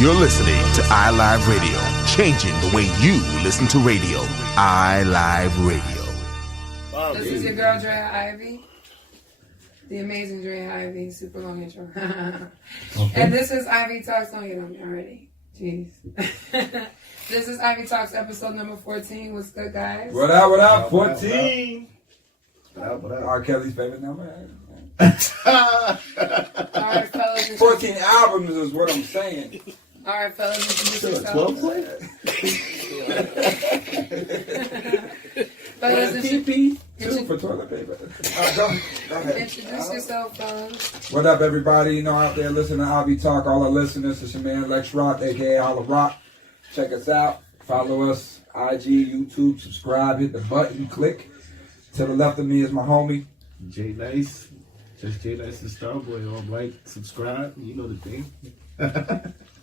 You're listening to iLive Radio, changing the way you listen to radio. iLive Radio. This is your girl, Draya Ivy. The amazing Draya Ivy. Super long intro. Okay. And this is Ivy Talks. Don't get on me already. Jeez. This is Ivy Talks episode number 14. What's good, guys? What up? 14. What up? R. Kelly's favorite number. All right, fellas. 14 albums is what I'm saying. All right, fellas. Introduce yourselves. 12 Fellas, TP, 2 for toilet paper. Go ahead. Introduce yourself, fellas. What up, everybody? You know, out there listening to Ivy Talk, all our listeners, it's your man Lex-Roc, a.k.a. iLive. Check us out. Follow us. IG, YouTube, subscribe, hit the button, click. To the left of me is my homie. J Nice. Just J Nice and Starboy. All like, subscribe. You know the thing.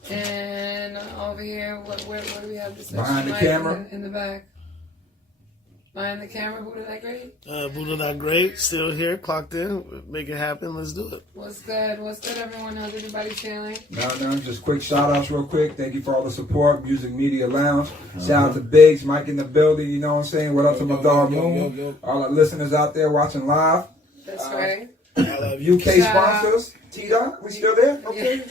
And over here, where do we have this? Behind the camera. In the back. Behind the camera, Buddha That Great? Buddha That Great, still here, clocked in. Make it happen, let's do it. What's good? What's good, everyone? How's everybody feeling? No, just quick shout outs real quick. Thank you for all the support. Music Media Lounge. Shout out to Biggs, Mike in the building, you know what I'm saying? What up to my dog Moon? All our listeners out there watching live. That's right. I love you. UK sponsors. T-Dot, we still there? Okay.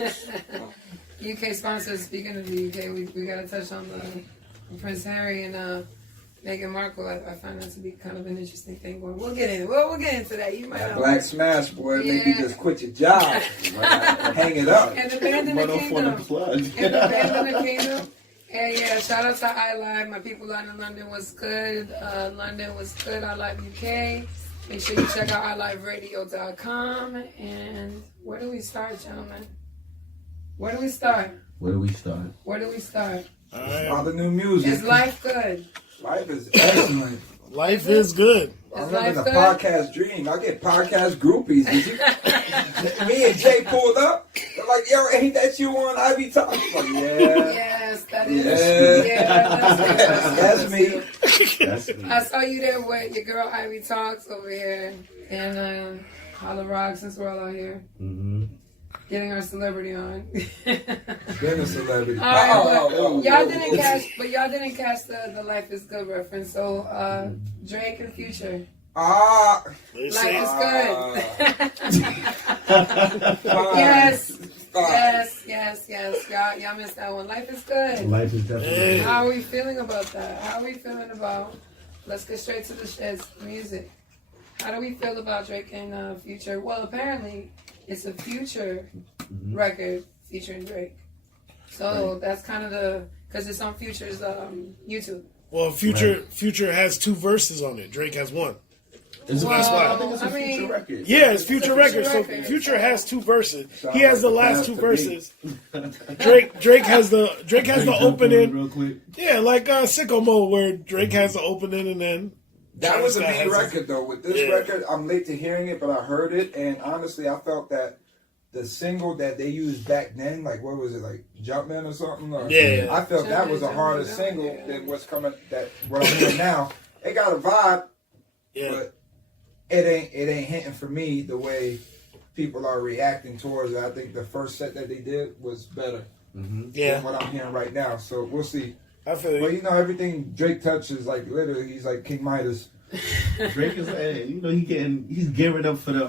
UK sponsors. Speaking of the UK, we got to touch on the Prince Harry and Meghan Markle. I find that to be kind of an interesting thing. But we'll get into that. You might That know. black smash, boy, make you just quit your job. Hang it up. And abandon the kingdom. And abandon the kingdom. And yeah, shout out to iLive. My people out in London was good. London was good. iLive UK. Make sure you check out iLiveRadio.com. And where do we start, gentlemen? Where do we start? Where do we start? All right. All the new music. Is life good? Life is excellent. Life is good. I remember the podcast dream. I get podcast groupies. Me and Jay pulled up. They're like, yo, ain't that you on Ivy Talk? I'm like, yeah. Yes, that is. Yeah. That's me. That's me. I saw you there with your girl Ivy Talks over here and Holla Rock, since we're all out here. Mm-hmm. Getting our celebrity on. Been a celebrity. All right, y'all didn't catch the Life is Good reference. So Drake and Future. Life is good. Yes. Y'all missed that one. Life is good. Life is definitely good. How are we feeling about that? Let's get straight to the shits, music. How do we feel about Drake and Future? Well, apparently it's a Future record featuring Drake. So that's kind of because it's on Future's YouTube. Well, Future has 2 verses on it. Drake has 1. That's why. I think it's a Future record. Yeah, it's Future record. So Future has 2 verses. He has the last 2 verses. Drake has the opening. Real quick. Yeah, like Sicko Mode, where Drake has the opening and then. That was a big record, though. With this record, I'm late to hearing it, but I heard it, and honestly, I felt that the single that they used back then, like, what was it, like Jumpman or something? Or, I felt that was a harder single than what's coming, what I'm hearing now. It got a vibe, but it ain't hitting for me the way people are reacting towards it. I think the first set that they did was better than what I'm hearing right now. So we'll see. I feel you. But you know, everything Drake touches, like literally, he's like King Midas. Drake is, he's gearing up for the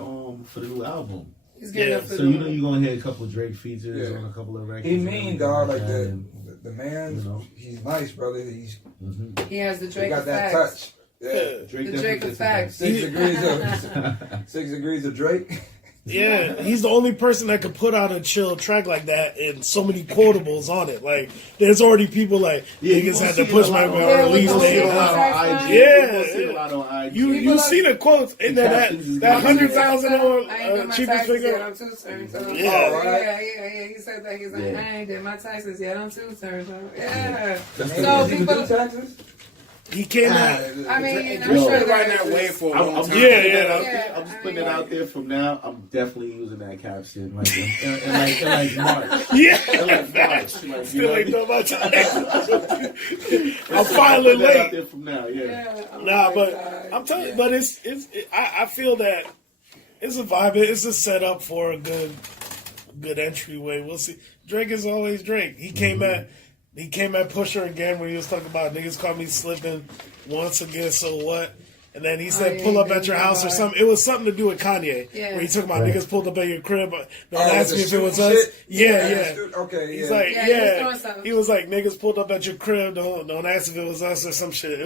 new album. He's gearing up for so you know you're gonna hear a couple of Drake features on a couple of records. He mean, dog, like the man. He's nice, brother. He has the Drake he got that effects. touch. Yeah, Drake the Drake effects. 6 degrees of Drake. Yeah, he's the only person that could put out a chill track like that and so many quotables on it. Like, there's already people like, niggas had to push my release date. You see the quotes and then that $100,000 cheapest figure. I'm too certain. So. Yeah. He said that. He's like, I ain't did my taxes yet. I'm too certain. So, yeah. So people do taxes. He came out. I mean, I'm Bro, sure right that now, waiting for a long time. I'm just putting it out there from now. I'm definitely using that caption like in March. Yeah. In like March. Like, Still ain't done my time. I'm finally late. Out there from now, I'm telling you, but I feel that it's a vibe. It's a setup for a good entryway. We'll see. Drake is always Drake. He came at Pusher again when he was talking about niggas caught me slipping once again, so what? And then he said, pull up at your house or something. It was something to do with Kanye. Yeah. Where he talking about niggas pulled up at your crib. Don't ask me if it was us. Yeah. Okay, He's like, he was like, niggas pulled up at your crib. Don't ask if it was us or some shit.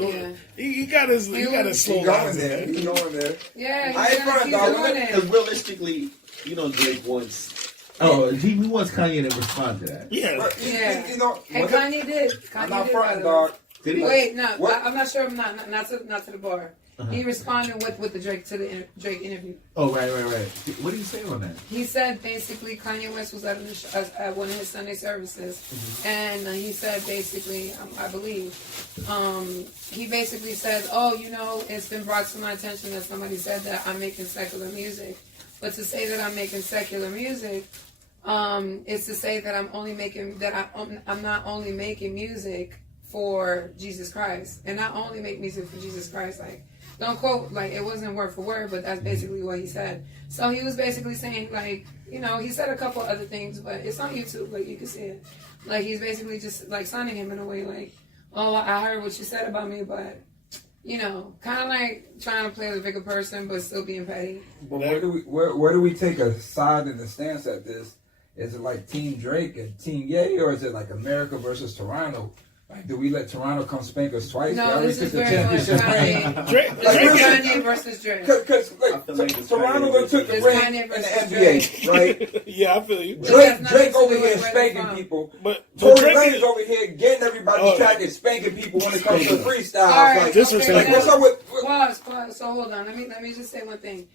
He got his slow lines in there. He's going there. Yeah, I ain't front, dog. Because realistically, Drake wants... Oh, he wants Kanye to respond to that. Yeah. Yeah. You know, and Kanye did. I'm not fronting, dog. Did he? Wait, no, I'm not sure. I'm not to the bar. He responded with the Drake to the Drake interview. Oh, right. What did he say on that? He said basically Kanye West was at one of his Sunday services, and he said basically, I believe, he basically said, "Oh, it's been brought to my attention that somebody said that I'm making secular music, but to say that I'm making secular music." Is to say that I'm not only making music for Jesus Christ, and not only make music for Jesus Christ. Like, don't quote, like, it wasn't word for word, but that's basically what he said. So he was basically saying, like, he said a couple other things, but it's on YouTube, like, you can see it. Like, he's basically just, like, signing him in a way, like, oh, I heard what you said about me, but, kind of like trying to play the bigger person, but still being petty. But where do we take a side in the stance at this? Is it like Team Drake and Team Ye, or is it like America versus Toronto? Like, do we let Toronto come spank us twice? No, this is very much Kanye. Kanye versus Drake. Because Toronto done took the ring in the NBA, right? Yeah, I feel you. Drake over here spanking people. But Tory Lanez over here getting everybody track and spanking people when it comes to freestyle. Right, what's up with... Pause. So hold on. Let me just say one thing.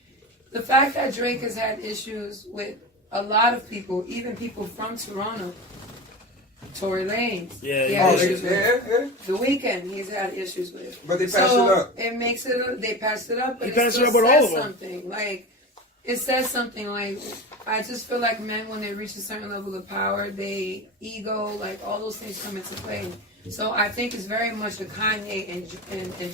The fact that Drake has had issues with a lot of people, even people from Toronto, Tory Lanez, The Weeknd, he's had issues with. But they passed it up. They passed it up, but it still says something. Like, it says something like, I just feel like men, when they reach a certain level of power, they ego, like, all those things come into play. So I think it's very much a Kanye and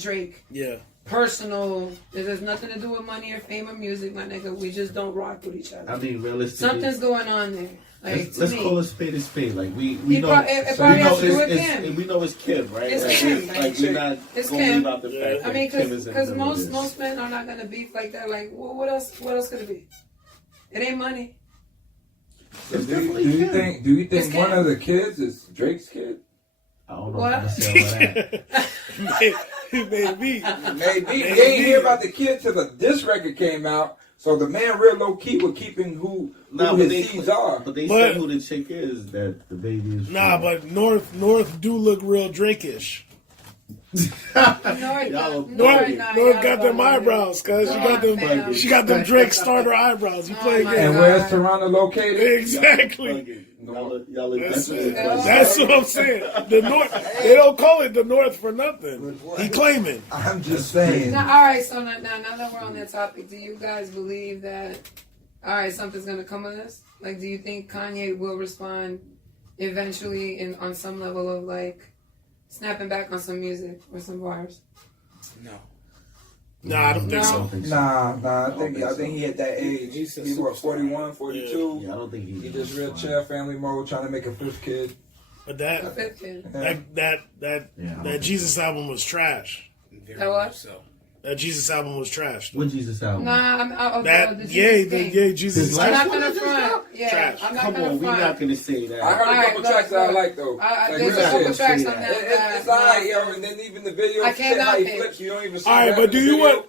Drake. Yeah. Personal. It has nothing to do with money or fame or music, my nigga. We just don't rock with each other. I mean, realistically, something's going on there. Like, let's call a spade a spade. Like we know, we know it's Kim, right? It's Kim. Like we're not going to leave out the fact that Kim is in the because middle of this. most men are not gonna beef like that. Like, well, what else could it be? It ain't money. So do you think one of the kids is Drake's kid? I don't know if I'm saying that. Maybe. You ain't hear about the kid till this record came out. So the man real low key with keeping who his seeds are. But they said who the chick is that the baby is. Nah, but North do look real Drake-ish. North got them eyebrows, cuz she got them Drake starter eyebrows. You play again. And where's Toronto located? Exactly. That's that's what I'm saying. The North, they don't call it the North for nothing. He claiming. I'm just saying. Now, all right. So now that we're on that topic, do you guys believe that? All right, something's gonna come of this. Like, do you think Kanye will respond eventually on some level of like snapping back on some music or some bars? No. Nah, I don't think so. Nah. I think he at that age. He's 41, 42. Yeah, I don't think he just real chill, family mode, trying to make a fifth kid. But that Jesus album was trash. That what? So. That Jesus album was trash. What Jesus album? Nah, the Jesus. I'm not gonna front. Yeah, trash. I'm not Come gonna on, front. we're not gonna say that. I heard a couple tracks that I like though. There's a couple tracks on that. It's alright, yo. And then even the video, I can't how he knock it. flips, you don't even see. Alright, but do you want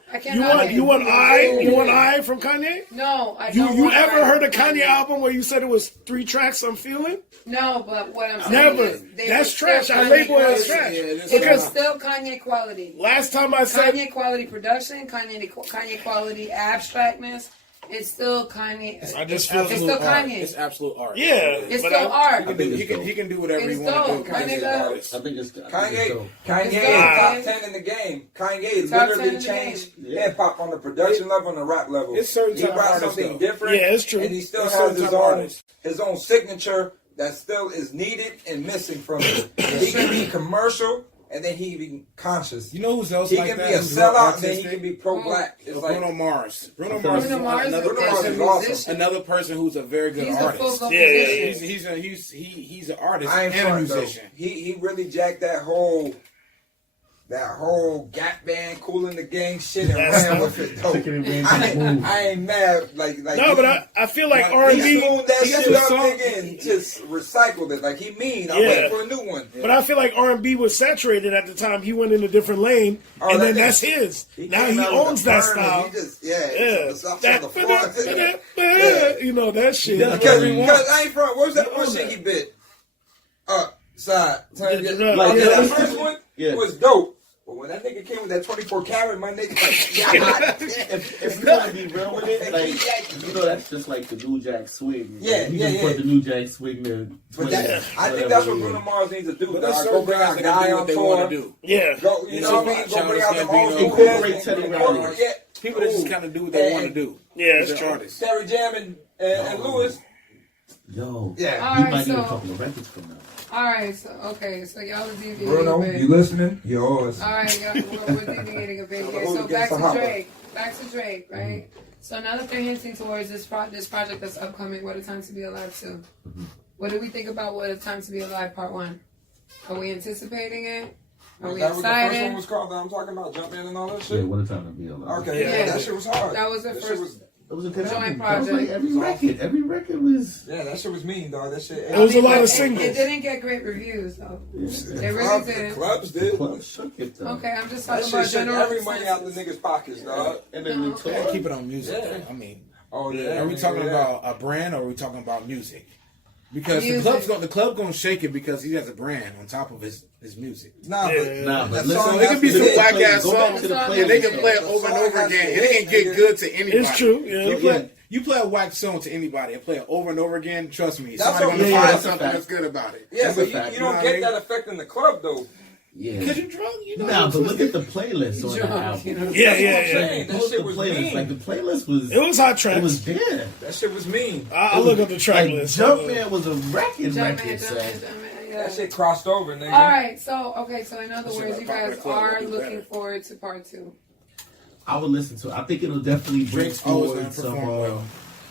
I from Kanye? No, I don't. You ever heard a Kanye album where you said it was 3 tracks I'm feeling? No, but what I'm saying never. is That's trash. I label it as trash. It's still Kanye quality. Last time I said Kanye quality production, Kanye quality abstractness. It's still Kanye. I just feel it's still Kanye. It's absolute art. Yeah, it's still art. He can do whatever he wants to do. Kanye's an artist. I think it's Kanye is top 10 in the game. Kanye literally changed hip hop on the production level and the rap level. It's certain he brought something different. Yeah, it's true. And he still has his own signature that still is needed and missing from it. He can be commercial and then he be conscious. You know who's else He like can that? be a Who's real sellout, and then he artistic? can be pro-black. It's like Bruno Mars. Bruno Bruno Mars is Mars another Bruno Mars person. is awesome. Another person who's a very good He's a artist. full-blown Yeah, musician. He's an artist I ain't and a front though. musician. He really jacked that whole Gap Band, Cool in the Gang shit and ran with it though. I ain't mad like No, but I feel like R&B. He smoothed that he has shit a up, song- nigga, and just recycled it. Like he mean. I'm Yeah. waiting for a new one. But I feel like R&B was saturated at the time. He went in a different lane, Oh, and that then nigga- that's his. Now came he out with owns the that burn and style. He just, Yeah, on the floor. you know that shit. Because I ain't from. What was that one shit he bit? Side. Like, That first one Yeah. was dope. But when that nigga came with that 24 karat, my nigga, If you want to be real with it, like, you know, that's just like the New Jack Swing. Yeah, you yeah, just yeah. put the New Jack Swing there. but that, I think that's what Bruno Mars needs to do. But there's Dog. Go certain bring guys out that Guy can do on what they tour. want to do. Yeah. Go, you know what I mean? Go bring out the old school Incorporate guys. Teddy Incorporate- Riley. Yeah. People that just kind of do what they want to do. Yeah, it's They're true. artists. Terry Jam and Lewis. Yo, Yeah. All we right, might need a so couple of records from now. all right, so okay, so y'all are deviating Bruno, a bit. you listening? Yours. All right, y'all, we're deviating a bit here. So back to Drake. Back to Drake, right? So now that they're hinting towards this project that's upcoming, What a Time to Be Alive 2. What do we think about What a Time to Be Alive Part 1? Are we anticipating it? Are we That was the first one excited? was called that I'm talking about, Jumpman and all that Yeah, shit? what a time to be alive. Okay, Yeah. yeah, that shit was hard. That was the That shit first- was- It was a good Joint album. That was like project. every record was. Yeah, that shit was mean, dog. That shit. It was a lot of It singles. didn't get great reviews, though. They really Clubs, the didn't. clubs did. Club shook it though. Okay, I'm just That talking shit about shook general every money out the consensus. niggas' pockets, dog. And then the Okay. tour. Keep it on music. Yeah. I mean, Oh yeah. are we nigga, talking yeah. about a brand or are we talking about music? Because Music. the club gonna shake it because he has a brand on top of his music. Nah, Yeah. Nah, but that listen, song So it can be has to some hit. whack ass Go back songs to the and and they can playlist. play it The over and song over has to again. And hit, it can get nigga. good to anybody. It's true. Yeah. You play a whack song to anybody and play it over and over again. Trust me, That's somebody what- gonna yeah, find that's a something fact. that's good about it. Yeah, That's but a fact. you You don't know what I get mean? that effect in the club though. Yeah. Because you're drunk, you know. Nah, but look at the playlist on that Drunk, you know. album. Yeah, That's what I'm yeah. saying. That Post shit the was playlist. mean. Like the playlist was. It was hot It tracks. was there. That shit was mean. I'll look up the track Like, list. Jumpman was a wrecking Jumpman, record, son. yeah. That shit crossed over, nigga. All right, so so in other That shit words, like you Pop guys the Club are would do looking better. forward to Part 2. I would listen to it. I think it'll definitely bring Drake's always gonna forward some. perform well.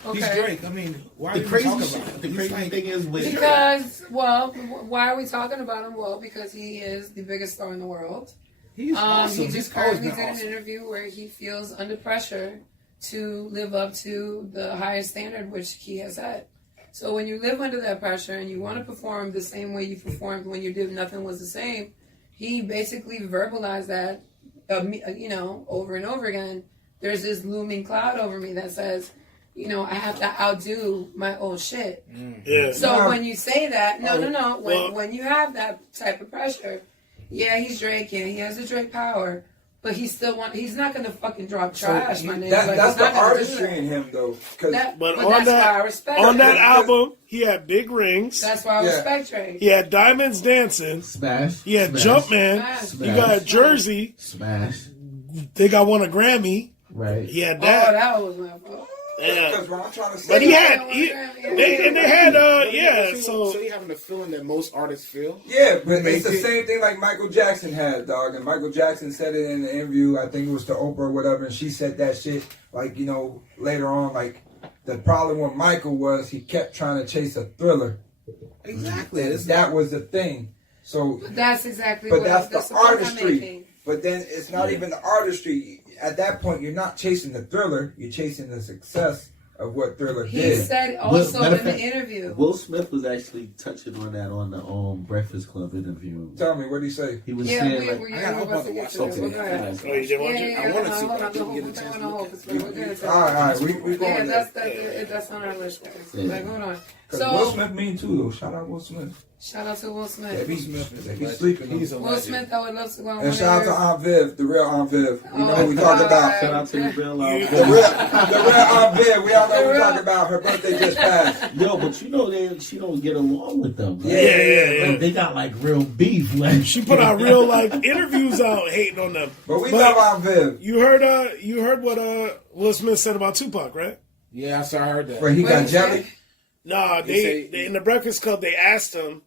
Okay. He's Drake. I mean, why are The you crazy talking shit. about it? The He's crazy like- thing is with Because, well, why are we talking about him? Well, because he is the biggest star in the world. He's awesome. He He's just always currently been did awesome. an interview where he feels under pressure to live up to the highest standard which he has set. So when you live under that pressure and you want to perform the same way you performed when you did Nothing Was the Same, he basically verbalized that, over and over again. There's this looming cloud over me that says, I have to outdo my old shit. Yeah. So when you say that, no. Well- When you have that type of pressure, yeah, he's Drake, yeah, he has the Drake power, but he's not gonna fucking drop trash, my nigga. Like, That's he's the not gonna do artistry that. in him, though. Because But But on that's why I that respect on that Drake. album, he had big rings. That's why I Yeah. respect Drake. He had Diamonds Dancing. Smash. He had Smash, Jumpman. Smash. You got Jersey. Smash. They got won a Grammy. Right. He had Oh, that. that was my fault. Yeah. what I'm trying to say. But he had, So you having the feeling that most artists feel? Yeah, but Make it's the it- same thing like Michael Jackson had, dog. And Michael Jackson said it in the interview, I think it was to Oprah or whatever, and she said that shit, like, later on, like, the problem with Michael was he kept trying to chase a thriller. Exactly. That was the thing. So, That's exactly but what that's that's the point I'm artistry. making. But then it's not even the artistry. At that point, you're not chasing the thriller, you're chasing the success of what Thriller He did. said also matter of in the fact, interview. Will Smith was actually touching on that on the Breakfast Club interview. Tell me, what did he say? He was Yeah, saying we're like, about to get to this. Okay. We're good. Oh, you didn't watch it? Yeah, I wanted to, hold but I on, didn't get a chance to look at it. We're good. All right, we going Yeah, there. that's on our list, guys. Yeah. Like, hold on. Because Will So, Smith mean too, though. Shout out Will Smith. shout out to Will Smith. If he's sleeping, He's though. a Will legend. Smith, I would love to go on And one shout out of to your- Aunt Viv, the real Aunt Viv. We know who we Oh, talking about. shout out to the real The real Aunt Viv. We all know who we talking about. Her birthday just passed. Yo, but she don't get along with them. Right? Yeah. Like, they got like real beef. Like She put out real interviews out hating on them. But we love Aunt Viv. You heard what Will Smith said about Tupac, right? Yeah, I heard that. Where he got Wait, jelly. Nah, They say- they in the Breakfast Club they asked him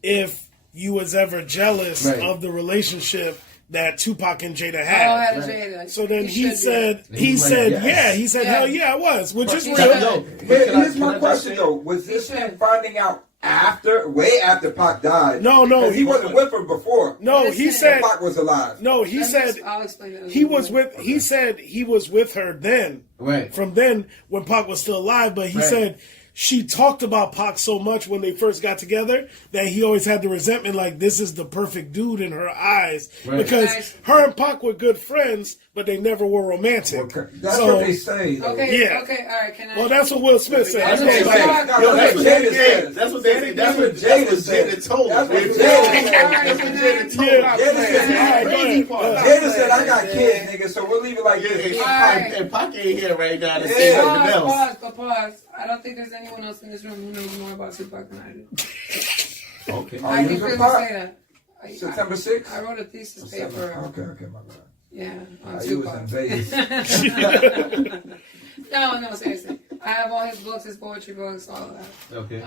if you was ever jealous of the relationship that Tupac and Jada had. Oh, had Jada. So then he said, hell yeah, I was, which is real. Here's my question though: was this him finding out way after Pac died? No, he wasn't with her before. No, he said Pac was alive. No, he said I'll explain that. he was with. He said he was with her then. Right. From then, when Pac was still alive, but he said she talked about Pac so much when they first got together that he always had the resentment, like this is the perfect dude in her eyes, because her and Pac were good friends, but they never were romantic. That's what they say. Though. Okay, all right. Can I? Well, that's what Will Smith said. That's what Jada said. That's what Jada told us. Jada said, I got kids, nigga, so we'll leave it like this. And Pac ain't here right now to say nothing else. Pause. I don't think there's anyone else in this room who knows more about Tupac than I do. Okay. I can clearly say that. September 6th? I wrote a thesis paper. Okay, my bad. Yeah, on You was Tupac. in Vegas. No, seriously. I have all his books, his poetry books, all of that. Okay.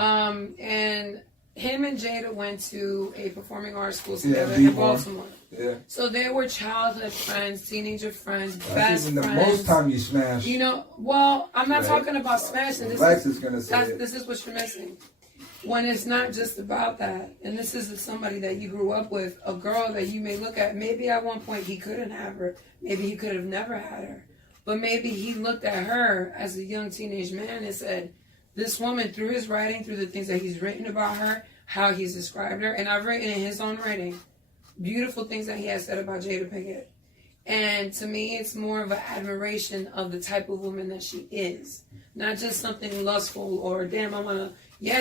And him and Jada went to a performing arts school together in Baltimore. Yeah. So they were childhood friends, teenager friends, That's best even the friends. most time you smash. You know, well, I'm not talking about smashing. Lex is gonna say This is what you're missing. When it's not just about that, and this is somebody that you grew up with, a girl that you may look at, maybe at one point he couldn't have her, maybe he could have never had her, but maybe he looked at her as a young teenage man and said, this woman, through his writing, through the things that he's written about her, how he's described her, and I've written in his own writing, beautiful things that he has said about Jada Pinkett. And to me, it's more of an admiration of the type of woman that she is. Not just something lustful or, damn, I want to,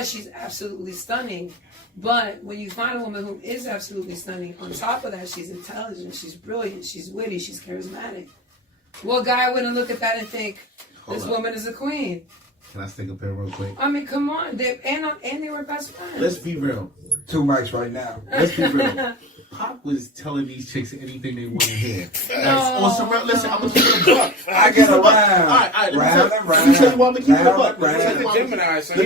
she's absolutely stunning. But when you find a woman who is absolutely stunning, on top of that, she's intelligent, she's brilliant, she's witty, she's charismatic. What guy wouldn't look at that and think, this woman is a queen? Can I stick up here real quick? I mean, come on. They were best friends. Let's be real. 2 mics right now. Let's be real. Pac was telling these chicks anything they want to hear. Listen, I'm gonna keep it a buck. I get around. All right. Let me tell you why I'm gonna keep it a buck. Let me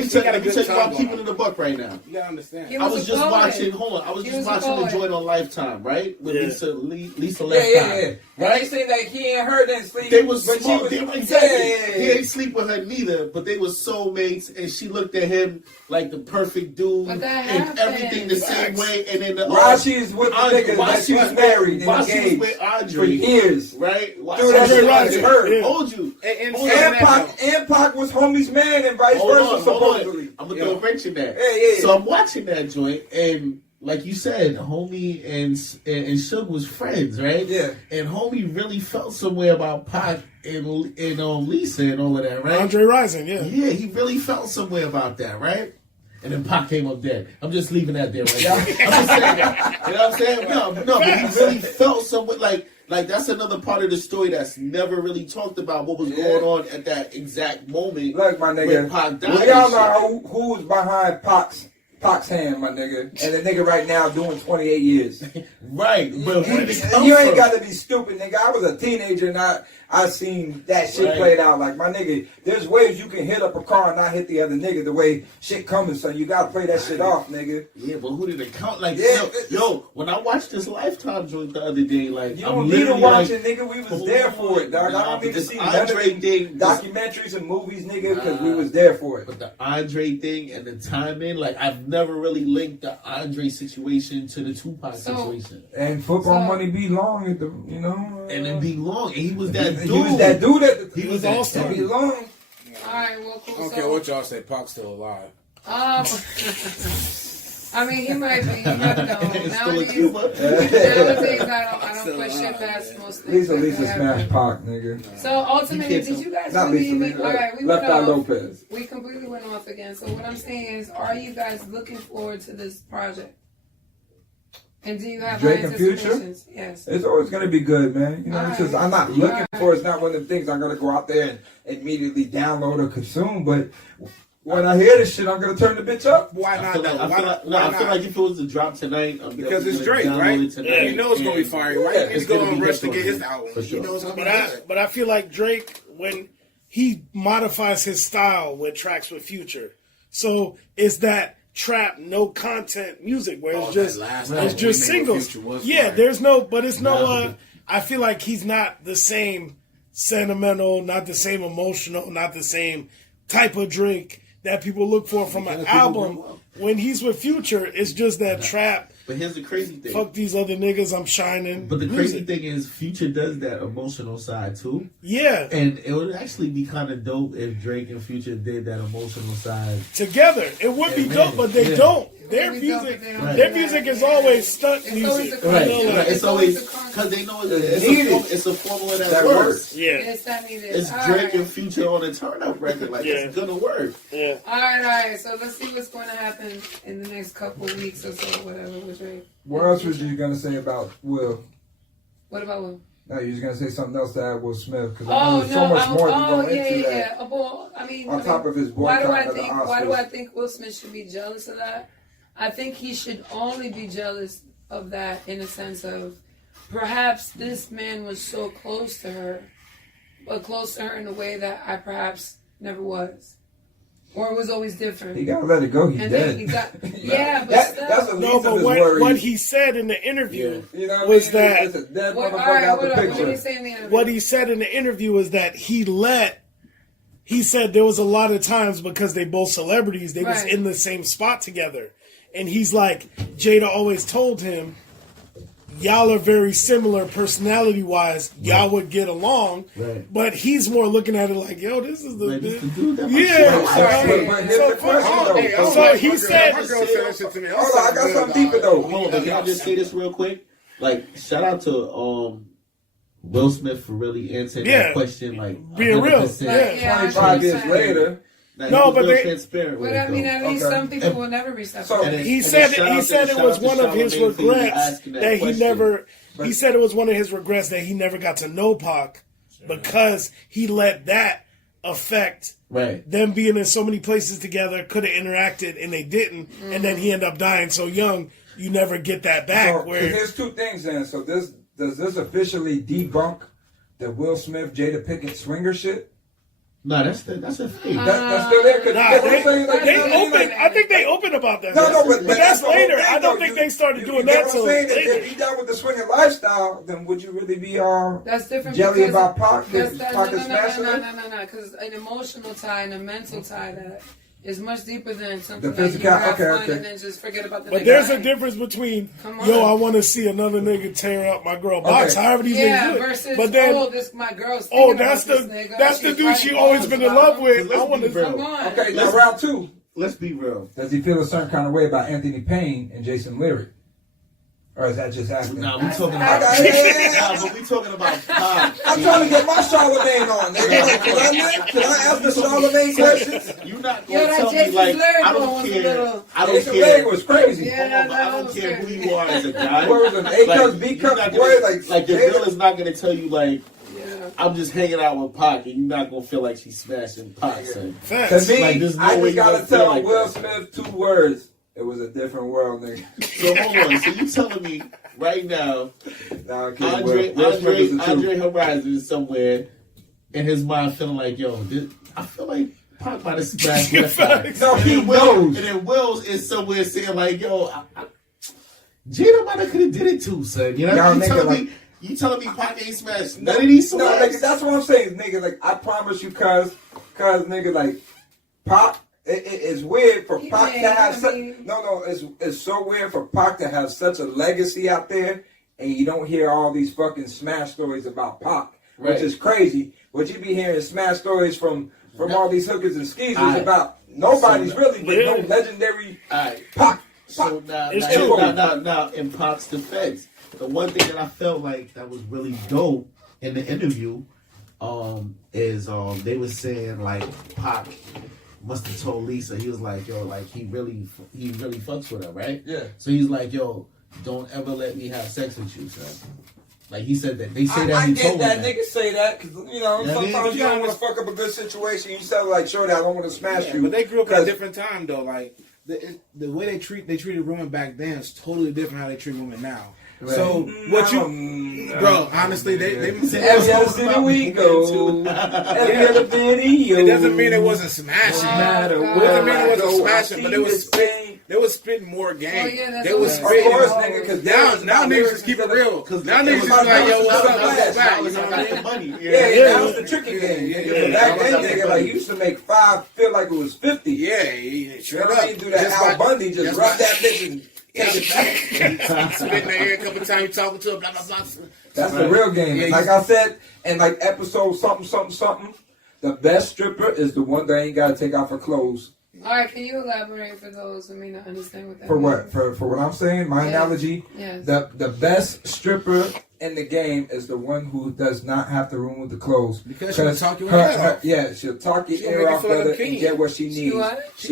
tell you why I'm keeping it a buck right now. You gotta understand. I was just watching the joint on Lifetime, right? With Lisa Lifetime. Right? They say that he and her didn't sleep. They was smart. He didn't sleep with her neither, but they were soulmates, and she looked at him like the perfect dude, and everything the same way. And then while she's with the nigga that she was married and while she was engaged with Andre for years, right? Dude, that shit was her. Told you. And Pac was homie's man, and vice versa, supposedly. I'm gonna throw a wrench in that. Yeah. So I'm watching that joint, and like you said, homie and Suge was friends, right? Yeah. And homie really felt some way about Pac and Lisa and all of that, right? Andre Rising, yeah. Yeah, he really felt some way about that, right? And then Pac came up dead. I'm just leaving that there right now. I'm just saying that. You know what I'm saying? No, but he really felt some way, like that's another part of the story that's never really talked about, what was going on at that exact moment. Look, my nigga, Pac died. we all know who's behind Pac's hand, my nigga. And the nigga right now doing 28 years. Right. But you ain't got to be stupid, nigga. I was a teenager and I seen that shit played out. Like, my nigga, there's ways you can hit up a car and not hit the other nigga the way shit coming, so you got to play that shit off, nigga. Yeah, but who did it count? Like, yo, when I watched this Lifetime joint the other day, like, you don't need to watch it, nigga. We was there for it, dog. I don't need to see Andre thing, documentaries and movies, nigga, because we was there for it. But the Andre thing and the timing, like, I've never really linked the Andre situation to the Tupac situation. And football money be long, at the, you know. And it be long. And he was that dude. He was that dude that he was all-star. Be long. All right, well, cool. I don't care what y'all say. Pac's still alive. I mean, he might be. You never know. Nowadays, I don't push shit past most things. Lisa smashed Pac, nigga. So ultimately, did you guys not really Lisa, even? All right, we left went eye off. Lopez. We completely went off again. So what I'm saying is, are you guys looking forward to this project? And do you have Drake and Future? Yes. It's always gonna be good, man. You know, it's just I'm not looking for. It's not one of the things I'm gonna go out there and immediately download or consume. But when I hear this shit, I'm gonna turn the bitch up. Why not? I feel like if it was to drop tonight, because it's Drake, right? Yeah, you know it's gonna be fire, right? He's going to rush to get his album. For sure. You know it's gonna be good. But I feel like Drake, when he modifies his style with tracks with Future, so it's that trap, no content music where it's just singles. Yeah, there's no, but it's no. I feel like he's not the same sentimental, not the same emotional, not the same type of Drake that people look for from an album. When he's with Future, it's just that trap. But here's the crazy thing. Fuck these other niggas, I'm shining. But the crazy thing is, Future does that emotional side too. Yeah. And it would actually be kind of dope if Drake and Future did that emotional side together. It would be dope, but they don't. Their music is always stunt music. It's always because they know it's a formula that works. Yeah. It's Drake and Future on a turn up record. Like it's gonna work. Yeah. All right. So let's see what's going to happen in the next couple of weeks or so, whatever with Drake. What else was you gonna say about Will? What about Will? No, you was gonna say something else to add Will Smith because there's so much more to go into that. Well, I mean, on top of his boycott of the Oscars. Why do I think Will Smith should be jealous of that? I think he should only be jealous of that in a sense of perhaps this man was so close to her, but close to her in a way that I perhaps never was. Or it was always different. He gotta let it go. He's dead. That's the least of his worries. What he said in the interview was that it's a dead motherfucker out the picture. What did he say in the interview? What he said in the interview was that he said there was a lot of times because they both celebrities, they was in the same spot together. And he's like, Jada always told him, y'all are very similar personality-wise. Y'all would get along. Right. But he's more looking at it like, yo, this is the dude. But here's the question, though. So he said... Hold on, I got something deeper, though. Hold on, can I just say this real quick? Like, shout out to Will Smith for really answering that question. Like, being real. 25 years later... No, but transparent. But I mean, at least some people will never reach that. So he said it was one of his regrets that he never. He said it was one of his regrets that he never got to know Pac because he let that affect them being in so many places together. Could have interacted and they didn't, and then he ended up dying so young. You never get that back. So there's two things then. So does this officially debunk the Will Smith Jada Pinkett swinger shit? No, that's a thing. That's still there. I think they open about that. No, but that's later. I don't think they started doing that till later. If he done with the swinging lifestyle, then would you really be that's different jelly about Pac? No, because an emotional tie and a mental tie that is much deeper than something the physical. That you have fun and then just forget about the. But there's a difference between I want to see another nigga tear up my girl box. However these niggas do it. Versus but then this my girl's. That's the dude she always been in love with. I want to come on. Okay, now round two. Let's be real. Does he feel a certain kind of way about Anthony Payne and Jason Lyric? Or is that just acting? No, we talking about. But we talking about Pac. I'm trying to get my Charlemagne on. Can I ask the Charlemagne questions? You're not going to tell me like I don't care. I don't Jason care. Lyric was crazy. I don't care who you are as a guy. What was it? A cup, B cup, like the girl is not going to tell you like. I'm just hanging out with Pac, and you're not gonna feel like she's smashing Pac. To me, I just gotta tell Will Smith 2 words. It was a different world, nigga. So hold on. So you telling me right now, Andre Horizon is somewhere in his mind feeling like, yo, I feel like Pac might have smashed West Side. No, he knows. And then Wills is somewhere saying like, yo, Jada might have could have did it too, son. You know, you telling me Pac ain't smashed none of these songs? No, nigga, that's what I'm saying, nigga. Like, I promise you, cause nigga, like, Pac, it's weird for Pac to have such. No, it's so weird for Pac to have such a legacy out there, and you don't hear all these fucking smash stories about Pac, which is crazy. What you be hearing smash stories from all these hookers and skeezers about nobody's really, but no legendary Pac. So now, in Pac's defense. The one thing that I felt like that was really dope in the interview is they was saying like Pac must have told Lisa, he was like, yo, like he really fucks with her, right? Yeah. So he's like, yo, don't ever let me have sex with you, son. Like he said that. They say that he told that. Niggas say that because sometimes you don't want to fuck up a good situation. You say like, shorty, I don't want to smash you. But they grew up at a different time though. Like the way they treated women back then is totally different how they treat women now. Right. So what bro? Honestly, they every other city we go, every other video. It doesn't mean it wasn't smashing. It doesn't mean it wasn't smashing, but they they was spitting more game. Oh, yeah, that's they was what spitting. Of course, nigga, because Now niggas just keep it real. Because now niggas just like, yo, what's up? What's back? You know what I mean? Money. Yeah, that was the tricky game. Back then, nigga, like, you used to make 5 feel like it was 50. Yeah, You know what I mean? Do that Al Bundy, just rub that bitch and take it back. Spit in the air a couple times, you talking to him, blah, blah, blah. That's the real game. Yeah, Like I said, and like episode something, the best stripper is the one that ain't got to take off her clothes. All right, can you elaborate for those who may not understand what that For means? what? For what I'm saying, my analogy, Yes. the best stripper in the game is the one who does not have to room with the clothes. Because she'll talk your head off. Yeah, she'll talk your She'll ear make you off feel like a better king. and get what she needs. She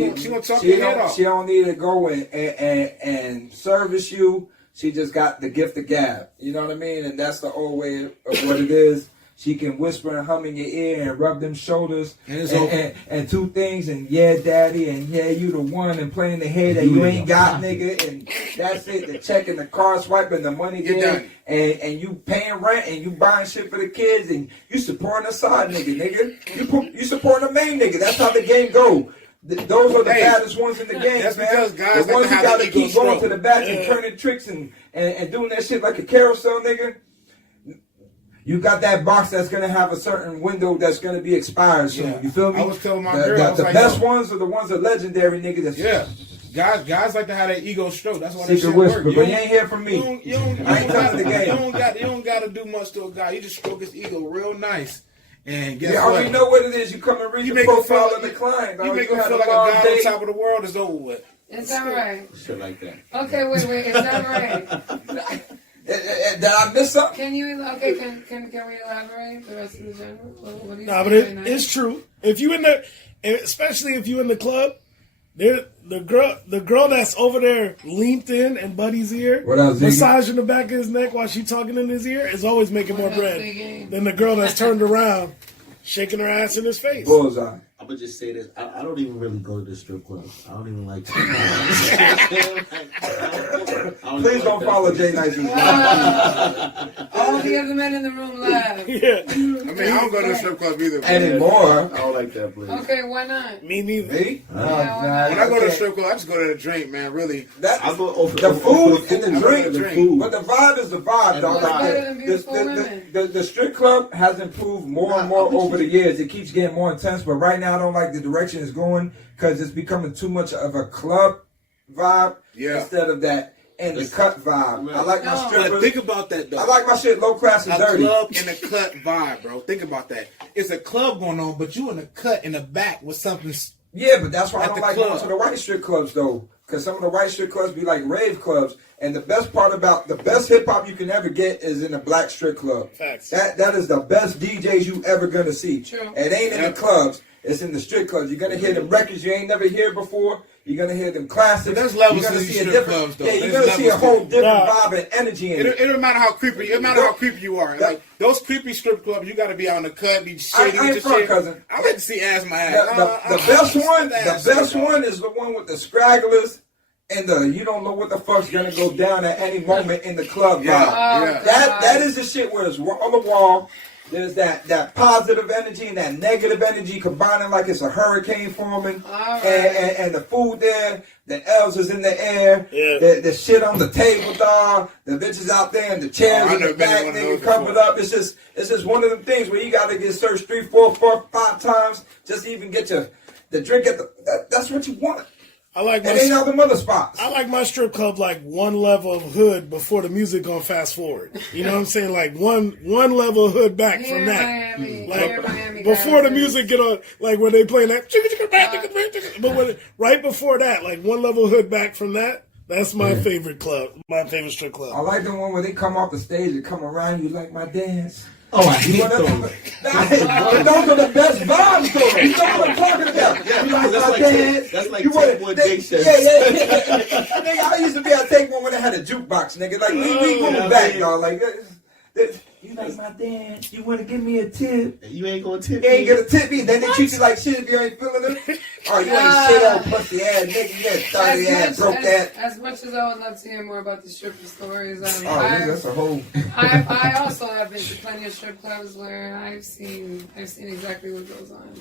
what? She gonna talk your head off. She don't need to go and service you. She just got the gift of gab. You know what I mean? And that's the old way of what it is. She can whisper and hum in your ear and rub them shoulders and two things and yeah, daddy, and yeah, you the one, and playing the head that you ain't got, nigga, and that's it. The check and the car swiping, the money there, and you paying rent and you buying shit for the kids and you supporting a side nigga. You supporting a main nigga. That's how the game go. Those are the baddest ones in the game, that's man. because guys the ones like who to have gotta the keep ego going stroke. to the back and turning tricks and doing that shit like a carousel, nigga. You got that box that's gonna have a certain window that's gonna be expired soon. Yeah. You feel me? I was telling my girl, I was the like, best yo. ones are the ones that legendary niggas. That's Guys like to have that ego stroke. That's why that secret shit whisper, work. but you ain't hear from me. You don't I ain't telling the game. You don't got to do much to a guy. You just stroke his ego real nice. And guess You what? already know what it is. You come and read You the make him profile feel of the client. You make You him had feel a like a long guy day. on top of the world is over with. Is that right? Shit like that. Okay, wait, is that right? Did I miss something? Can you, can we elaborate the rest of the genre? What do you Nah, say but right now? it's true. If you in the, especially if you in the club, the girl that's over there leaned in in Buddy's ear, What else, Ziggy? massaging the back of his neck while she talking in his ear, is always making more What bread else, Ziggy? than the girl that's turned around, shaking her ass in his face. Bullseye. I'm gonna just say this. I don't even really go to the strip club. I don't even like to. Please don't follow Jay Nice's. All the other men in the room laugh. Yeah, I mean, I don't go to the strip club either. Anymore. I don't like that place. Okay, why not? me neither. Me? why not? When I go to the strip club, I just go to the drink, man. Really. I go over The food and the I drink, go to the drink. but the vibe is the vibe, And though. the Like vibe. Better than beautiful women. the strip club has improved more and more over the years. It keeps getting more intense, but right now I don't like the direction it's going because it's becoming too much of a club vibe instead of that and the cut vibe. I like my No. But strippers. think about that, though. I like my shit low class and a dirty. club in a cut vibe, bro. Think about that. It's a club going on, but you in a cut in the back with something. Yeah, but that's why I At don't the like club. going to the white strip clubs though. Because some of the white strip clubs be like rave clubs. And the best part about the best hip hop you can ever get is in a black strip club. Facts. That is the best DJs you ever gonna see. True. It ain't in the clubs. It's in the strip clubs. You're gonna hear them records you ain't never heard before. You're gonna hear them classics. But there's levels You're gonna to these see a strip different, clubs, though. yeah, you're There's gonna see a levels whole to it. different Nah. vibe and energy in It it. don't matter how creepy. It don't matter how creepy you are. Like those creepy strip clubs, you got to be on the cut, be shady I with ain't your front, shit. cousin. I like to see ass my ass. The best one is the one with the scragglers and the you don't know what the fuck's gonna go down at any moment in the club vibe. Yeah. That is the shit where it's on the wall. There's that positive energy and that negative energy combining like it's a hurricane forming. Alright. And the food there, the elves is in the air, Yeah. the shit on the table, dog, the bitches out there and the chairs I in the never been to back, one of nigga, those covered before. up. It's just one of them things where you gotta get searched 3, 4, 5 times just to even get the drink at that's what you want. I like It ain't my all the mother spots. I like my strip club like one level of hood before the music gonna fast forward. You know what I'm saying? Like one level of hood back Here from in that. Miami, Like here in Miami, before the guys. music get on, like when they playing that, but right before that, like one level hood back from that. That's my favorite club, my favorite strip I club. like the one where they come off the stage and come around you like my dance. Oh, I hate But those. those are the best vibes, though. You know what I'm talking about? Yeah, You like that's my like dance. that's like You wanna- Take One they- Day Sessions. Yeah. Nigga, I used to be able to take one when they had a jukebox, nigga. Like, we moving back, dog. Like, you like my dance? You want to give me a tip? You ain't gonna tip You ain't me. gonna tip me. Then they treat you like shit if you ain't feeling it. Oh, you ain't shit old pussy ass nigga. You got dirty ass, broke ass. As much as I would love to hear more about the stripper stories, Oh, nigga, that's a whole. I also have been to plenty of strip clubs where I've seen exactly what goes on.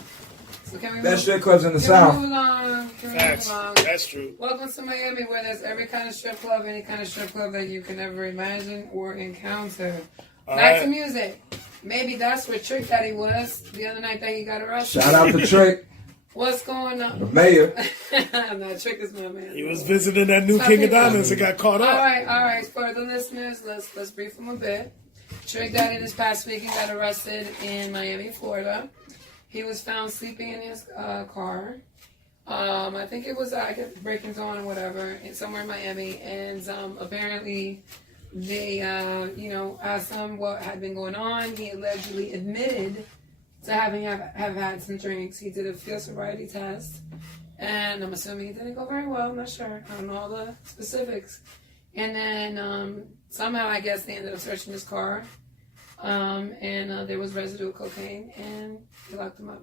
So can we Best move, strip clubs in the can South. we move along? Can we move Facts. along? That's true. Welcome to Miami, where there's every kind of strip club, any kind of strip club that you can ever imagine or encounter. Back to music. Maybe that's where Trick Daddy was the other night that he got arrested. Shout out to Trick, What's going on? the mayor. No, Trick is my man. He was visiting that new Some King of people- Diamonds and got caught All up. right. For the listeners, let's brief them a bit. Trick Daddy this past weekend got arrested in Miami, Florida. He was found sleeping in his car. I think it was breaking dawn or whatever, somewhere in Miami, and apparently they, asked him what had been going on. He allegedly admitted to have had some drinks. He did a field sobriety test, and I'm assuming it didn't go very well. I'm not sure. I don't know all the specifics. And then somehow, I guess, they ended up searching his car, and there was residual cocaine, and they locked him up.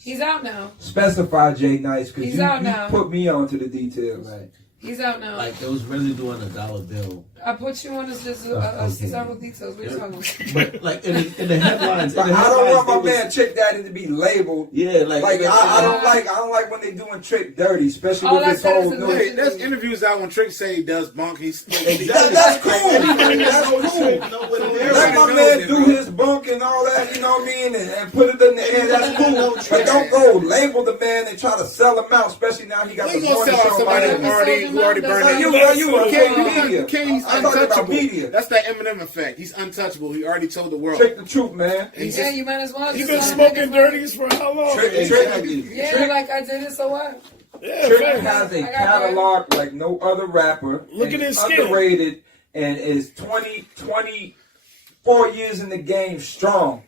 He's out now. Specify Jay Nice, because He's out now. you put me on to the details. Right. He's out now. Like there was residue on a dollar bill. I put you on several details. What are you talking about? But like in the headlines, But I don't want my man Trick Daddy to be labeled. Yeah, like I don't like when they doing Trick dirty, especially All with I this said is whole a new. legend. Hey, there's interviews out when Trick say he does bunk. He's That's cool. That's cool. Let my man do his bunk and all that, you know what I mean, and put it in the air. That's cool. But don't go label the man and try to sell him out, especially now he got He the gonna morning sell out show. somebody Miami. who already burned it. You He's I'm talking about untouchable. media. That's that Eminem effect. He's untouchable. He already told the world. Trick the truth, man. Yeah, you might as well. He just been let smoking niggas- dirties for how long? Yeah, like I did it, so what? Yeah, Trick fact. has a I got catalog like no other rapper. Look and at his he's skin. underrated and is 24 years in the game strong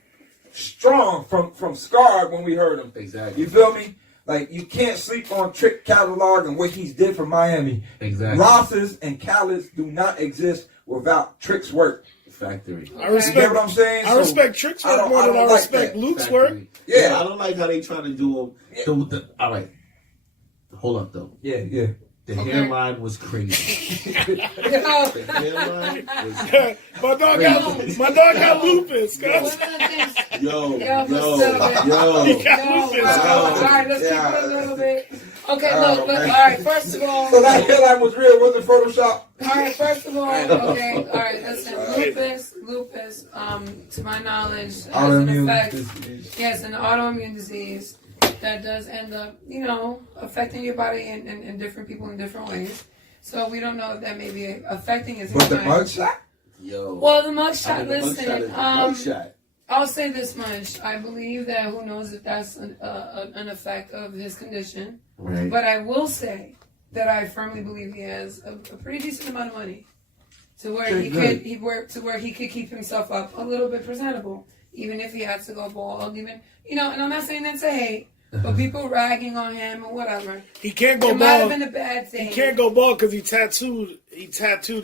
from Scarred when we heard him. Exactly. You feel me? Like you can't sleep on Trick catalog and what he's did for Miami. Exactly. Rosses and Khaled's do not exist without Trick's work. Factory. I You respect. get what I'm saying? I respect Trick's work more than I like respect that. Luke's Factory. work. Yeah. I don't like how they trying to do them. All right. Hold up though. Yeah. The hairline was crazy. Yo. The hairline was my dog got lupus, guys. yo. He got lupus. All right, let's keep it a little bit. Okay, look. All right, first of all. So that hairline was real, wasn't Photoshop? All right, first of all, okay, all right, listen, lupus, to my knowledge, has an effect. Yes, an autoimmune disease that does end up, affecting your body and different people in different ways. So we don't know if that may be affecting his But the mind. mugshot? Yo. Well, the mugshot, The listen, mugshot is the mugshot. I'll say this much. I believe that who knows if that's an effect of his condition. Right. But I will say that I firmly believe he has a pretty decent amount of money to where he could keep himself up a little bit presentable, even if he had to go bald, and I'm not saying that to hate, but people ragging on him or whatever. He can't go It might have bald. been a bad thing. He can't go bald because he tattooed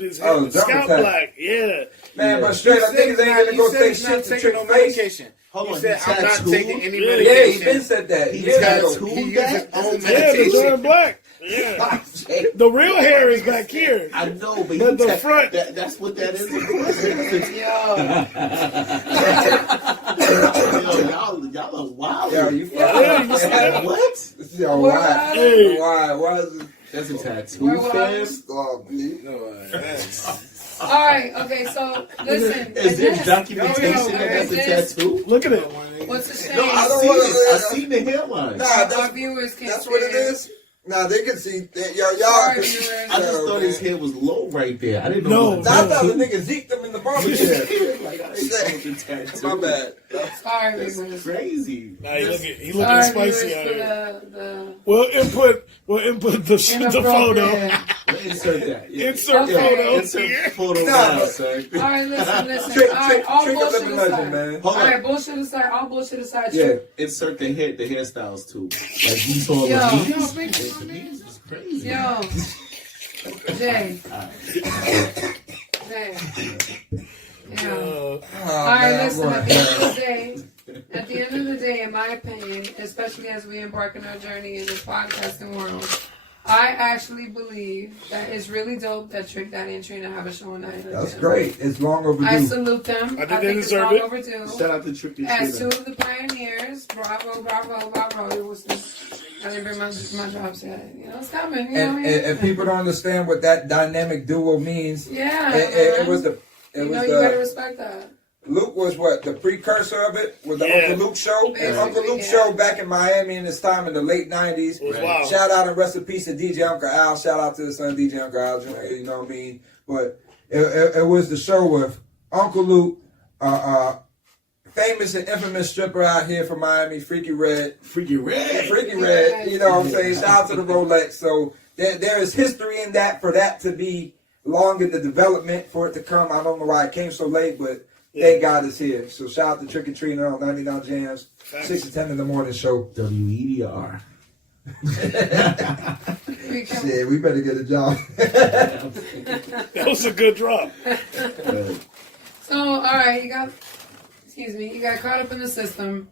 his head, Oh, scalp double black. Yeah. Man, but straight up, niggas ain't gonna go say shit to Trick no face. medication. Hold He on, said, he I'm not tattooed? taking any Yeah, Yeah, medication. he been said that. He Yeah, tattooed He used his that? own Yeah, the medication. Jordan Black. Yeah. The real hair is back here. I know, but The front. That's what that is. Y'all are wild. Yo, you Yeah, you see that? What? Yo, Where why? was Hey. Why is it? That's a tattoo, Where was fam. Oh, B. All right, okay, so listen. Is there and this- documentation that that's a tattoo? Look at it. What's the shame? No, I don't see wanna- it. I seen the hairline. Nah, Our viewers can't that's what it see is. Nah, they can see. Y'all. Sorry, viewers. I just thought his hair was low right there. I didn't No, know. I thought the nigga zeked him in the barber chair. Like, I didn't know the tattoo. My bad. Sorry, That's viewers. Nah, crazy. he looking Sorry, spicy viewers, out for here. the We'll input the photo. inappropriate. Insert that. Yeah. Insert Okay. photo. Insert photo Nah, now, but- sir. All right, listen. Trick All right, all a bullshit living legend, aside. man. Hold All right, on. bullshit aside. All bullshit aside. Yeah. Insert the hairstyles too. Like he saw Yo. the knees. Yo, bring The knees is crazy. Yo, Jay. Jay. Yo. All right, listen. At the end of the day, in my opinion, especially as we embark on our journey in this podcasting world, I actually believe that it's really dope that Trick Daddy and Trina have a show on that. That's great. It's long overdue. I salute them. I think I they think it's deserve long it. overdue. Shout out to Tricky As two Trina. of the pioneers, brought bravo. It was I didn't bring my drops yet. You know, it's coming. You know what I mean? And people don't understand what that dynamic duo means. Yeah. It was the. You gotta respect that. Luke was what, the precursor of it with the Uncle Luke show. Basically, Uncle Luke show back in Miami in this time in the late 90s. Wow. Shout out and rest in peace to DJ Uncle Al. Shout out to the son DJ Uncle Al Jr. You know what I mean? But it was the show with Uncle Luke, famous and infamous stripper out here from Miami, Freaky Red. Freaky Red. You know what I'm saying? Shout out to the Rolex. So there is history in that for that to be long in the development for it to come. I don't know why it came so late, but thank God it's here. So shout out to Trick or Treating on 99 Jams, 6 to 10 in the morning show. WEDR. Shit, we better get a job. That was a good drop. So, all right, you got caught up in the system,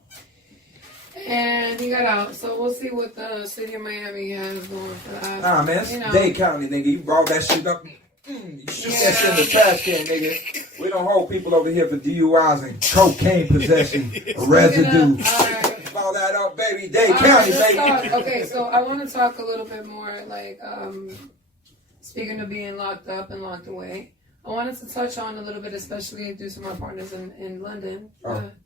and you got out. So we'll see what the city of Miami has going for that. Nah, man, it's Dade County, nigga. You brought that shit up. You shoot that shit in the trash can, nigga. We don't hold people over here for DUIs and cocaine possession, residue. All that up, baby. Dade County, baby. Okay, so I want to talk a little bit more, like, speaking of being locked up and locked away. I wanted to touch on a little bit, especially due to my partners in London.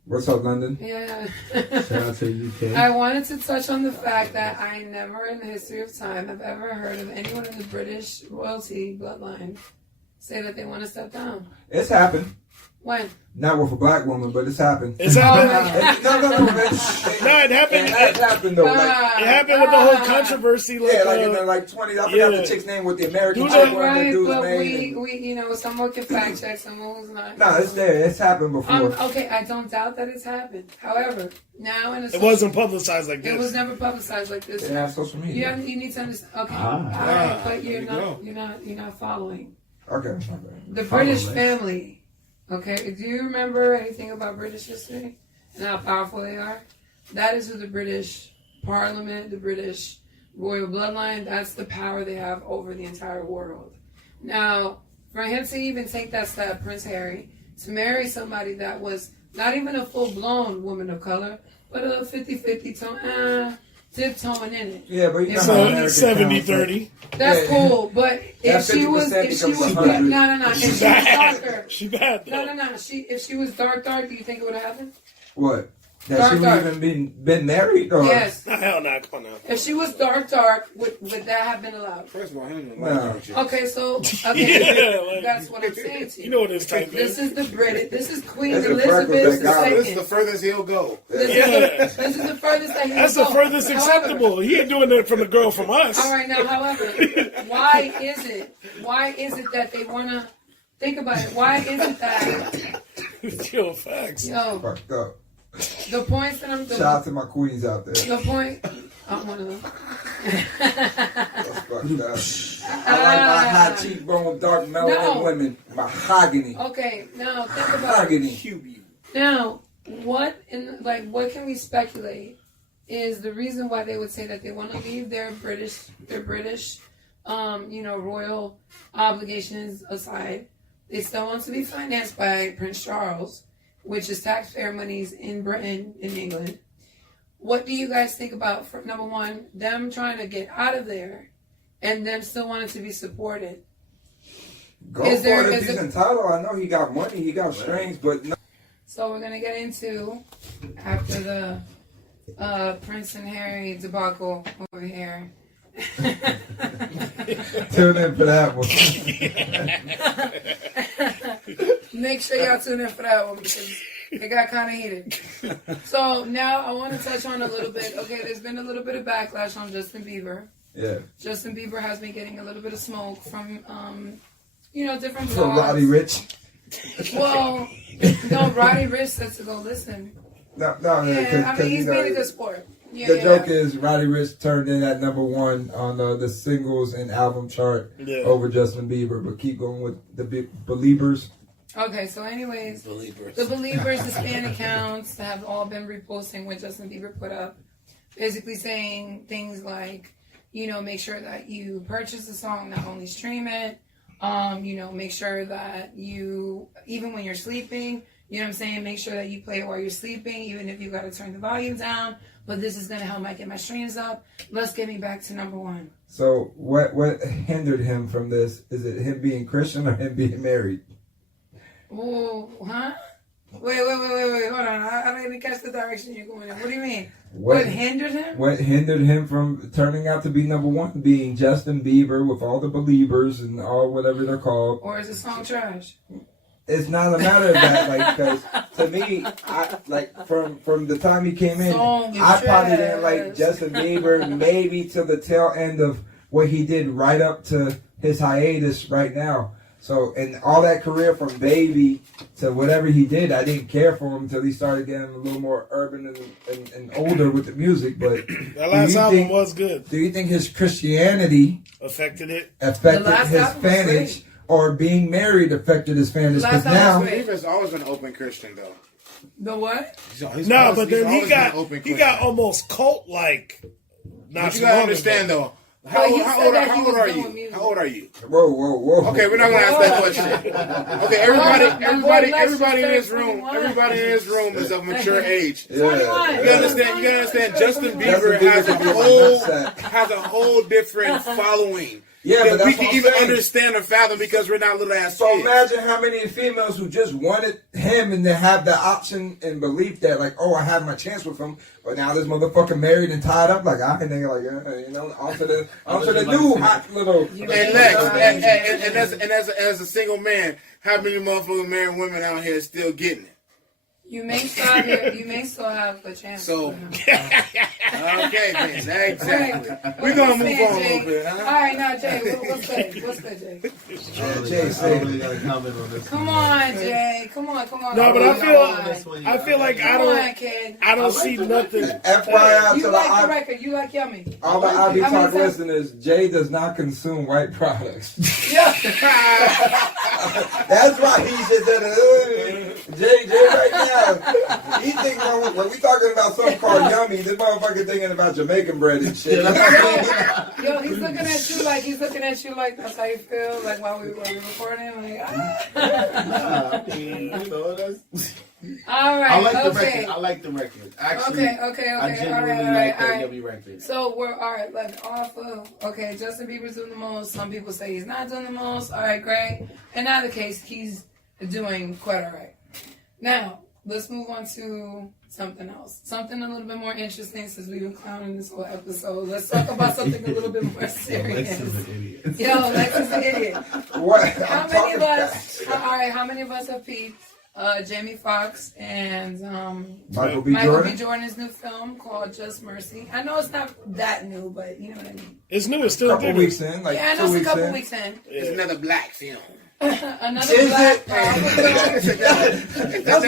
What's up, London? Yeah. Shout out to the UK. I wanted to touch on the fact that I never in the history of time have ever heard of anyone in the British royalty bloodline say that they want to step down. It's happened. When? Not with a black woman, but it's happened. It's happened. No, man. It happened. It happened, though. It happened with the whole controversy. Like, in the 20s. I forgot the chick's name with the American chick. Right, but we someone can fact check, someone who's not. No, it's there. It's happened before. Okay, I don't doubt that it's happened. However, now in a it wasn't publicized like this. It was never publicized like this. They have social media. You need to understand. Okay, all right, but you're not following. Okay. The British family. Okay, do you remember anything about British history and how powerful they are? That is who the British Parliament, the British royal bloodline, that's the power they have over the entire world. Now, for him to even take that step, Prince Harry, to marry somebody that was not even a full-blown woman of color, but a 50-50 tiptoeing in it. Yeah, but you know so 70-30. That's cool, but if she was darker, she bad. No. If she was dark, do you think it would have happened? What? That she would even been married? Or? Yes. Hell no, come on now. If she was dark, would that have been allowed? First of all, Okay, so that's what I'm saying to you. You know what this type This is the British. This is Queen That's Elizabeth II. This is the furthest he'll go. This is the furthest that he'll go. That's the furthest acceptable. He ain't doing that from the girl from us. All right, now, however, why is it that they want to think about it? Why is it that? Yo, facts. Yo, fucked up. The points that I'm. Shout out to my queens out there. The point. I'm one of them. That's fucked up. I like my high cheekbone, dark melanin women. Mahogany. Okay, now think about mahogany. Now, what can we speculate is the reason why they would say that they want to leave their British, royal obligations aside. They still want to be financed by Prince Charles, which is taxpayer monies in Britain, in England. What do you guys think about, number one, them trying to get out of there and them still wanting to be supported? Go for it if he's entitled. I know he got money, he got strings, but no. So we're going to get into, after the Prince and Harry debacle over here. Tune in for that one. Make sure y'all tune in for that one because it got kind of heated. So now I want to touch on a little bit. Okay, there's been a little bit of backlash on Justin Bieber. Yeah. Justin Bieber has been getting a little bit of smoke from, different blogs. From Roddy Ricch. Well, no, Roddy Ricch said to go listen. No, yeah, he's being a good sport. Yeah, the joke is Roddy Ricch turned in at number one on the singles and album chart over Justin Bieber, but keep going with the Beliebers. Okay, so anyways, the Beliebers, the fan accounts have all been reposting what Justin Bieber put up, basically saying things like, make sure that you purchase the song, not only stream it, make sure that you, even when you're sleeping, You know what I'm saying? Make sure that you play it while you're sleeping, even if you got to turn the volume down. But this is going to help me get my streams up. Let's get me back to number one. So what hindered him from this? Is it him being Christian or him being married? Oh, huh? Wait. Hold on. I don't even catch the direction you're going in. What do you mean? What hindered him? What hindered him from turning out to be number one, being Justin Bieber with all the believers and all whatever they're called? Or is the song trash? It's not a matter of that, like, because to me, I like from the time he came in, I probably didn't like Justin Bieber maybe to the tail end of what he did right up to his hiatus right now. So, and all that career from Baby to whatever he did, I didn't care for him until he started getting a little more urban and older with the music. But that last album was good. Do you think his Christianity affected his fanage? Or being married affected his fans. Because now Bieber's always been an open Christian, though. The what? But then he got almost cult like. But you gotta understand though. How old are you? How old are you? Whoa. Okay, we're not gonna ask that question. Okay, everybody in this room is of mature age. Yeah. You gotta understand. Justin Bieber has a whole different following. Yeah, but we can even understand or fathom because we're not little ass kids. So imagine how many females who just wanted him and they have the option and belief that like, oh, I have my chance with him, but now this motherfucker married and tied up. Like I think like onto the new hot little. And Lex, and as a single man, how many motherfucking married women out here still getting it? You may still have a chance. So, okay, then, exactly. We're gonna move on a little bit, huh? All right, now Jay, what's good, Jay? Jay, I really got a comment on this. Come on, Jay. Come on. No, but I feel like I don't see nothing. FYI, you like the record. You like Yummy. All the Ivy Talk listeners, Jay does not consume white products. Yeah. That's right. He just said, Jay right now. He thinking when we talking about something called Yummy, this motherfucker thinking about Jamaican bread and shit. Yo, he's looking at you like that's how you feel, like while we were recording. Like, All right. I like the record. Actually, okay. I genuinely like that Yummy record. So we're all right. Like off of Justin Bieber's doing the most. Some people say he's not doing the most. All right, great. In either case, he's doing quite all right. Now let's move on to something else. Something a little bit more interesting since we've been clowning this whole episode. Let's talk about something a little bit more serious. Lex is an idiot. Yo, Lex is an idiot. What? How many of us have peeped Jamie Foxx and Michael B. Jordan's new film called Just Mercy? I know it's not that new, but you know what I mean. It's new. It's still couple weeks in. Like I know it's a couple weeks in. It's another black film. Another black That's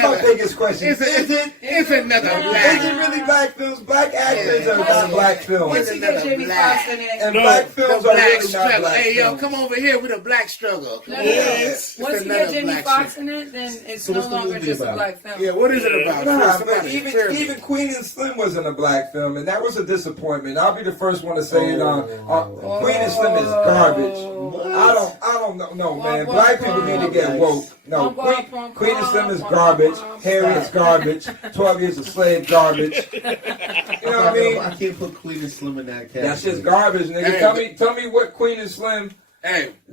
my biggest question. Is it another black? Is it really black films? Black actors are not black films. Once you get Jamie Foxx in it, and black films are really not black. Hey, yo, come over here with a black struggle. Once you get Jamie Foxx in it, then it's no longer just a black film. Yeah, what is it about? Nah, even Queen and Slim wasn't a black film, and that was a disappointment. I'll be the first one to say it. Queen and Slim is garbage. I don't know, man. Black people need to get woke. No, Queen and Slim is garbage. Harry is garbage. 12 Years a Slave, garbage. You know what I mean? I can't put Queen and Slim in that category. That's just garbage, nigga. Hey, tell me what Queen and Slim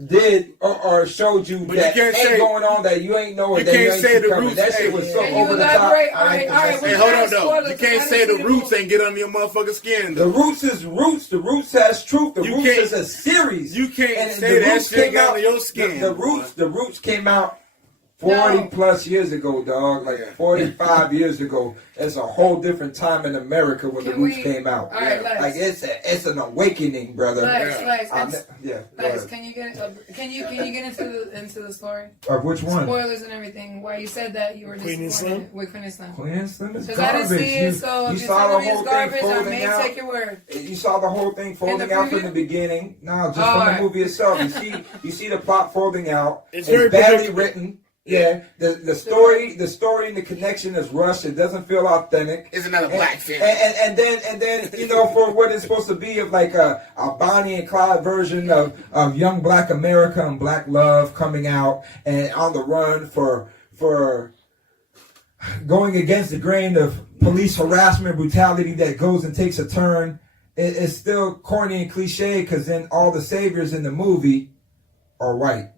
did or showed you that ain't going on that you ain't know or that you ain't see coming. That shit was so over the top. All right. Hey, hold on though. You can't say the Roots ain't get under your motherfucking skin. The Roots is Roots. The Roots has truth. The Roots is a series. You can't say that shit got under your skin. The Roots came out 40 plus years ago, dog. Like 45 years ago. It's a whole different time in America when the Roots came out. All right, like it's an awakening, brother. Lex, can you get into the story? Of which one? Spoilers and everything. Why you said that you were disappointed with Queen and Slim? Queen and Slim is garbage. Because I didn't see it, so if you're telling me it's garbage, I may take your word. You saw the whole thing folding out from the beginning. No, just from the movie itself. You see the plot folding out. It's badly written. Yeah, the story and the connection is rushed. It doesn't feel authentic. It's another black film. And then you know, for what it's supposed to be of like a Bonnie and Clyde version of young black America and black love coming out and on the run for going against the grain of police harassment, brutality that goes and takes a turn. It's still corny and cliche because then all the saviors in the movie are white.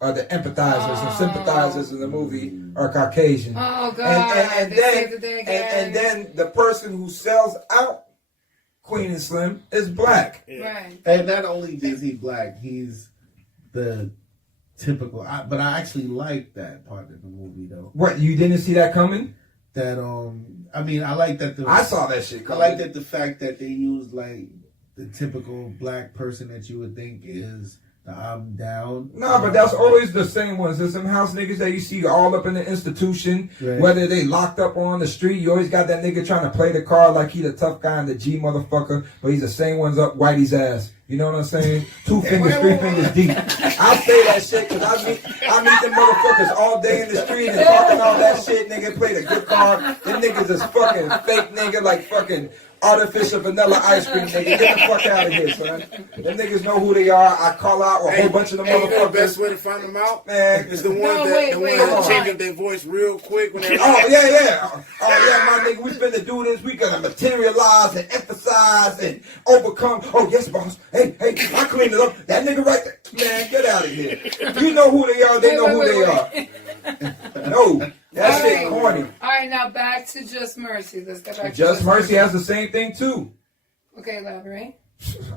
Or the empathizers and sympathizers in the movie are Caucasian. Oh God! And then the person who sells out Queen and Slim is black. Yeah. Right. And not only is he black, he's the typical. But I actually like that part of the movie, though. What, you didn't see that coming? That I mean, I like that. I saw that shit coming. I like that the fact that they use like the typical black person that you would think is. I'm down. No, but that's always the same ones. There's some house niggas that you see all up in the institution, right. Whether they locked up or on the street. You always got that nigga trying to play the card like he the tough guy and the G motherfucker, but he's the same ones up Whitey's ass. You know what I'm saying? 2 fingers, 3 fingers deep. I say that shit because I meet them motherfuckers all day in the street and talking all that shit. Nigga play the good card. Them niggas is fucking fake nigga like fucking artificial vanilla ice cream, nigga. Get the fuck out of here, son. Them niggas know who they are. I call out a whole bunch of them motherfuckers. You know the best way to find them out, man, is the ones that change up their voice real quick. When they oh yeah. My nigga, we finna do this. We gonna materialize and emphasize and overcome. Oh yes, boss. Hey, I cleaned it up. That nigga right there, man, get out of here. You know who they are. They know who they are. No. That shit corny. All right, now back to Just Mercy. Let's go back to Just Mercy has the same thing too. Okay, elaborate.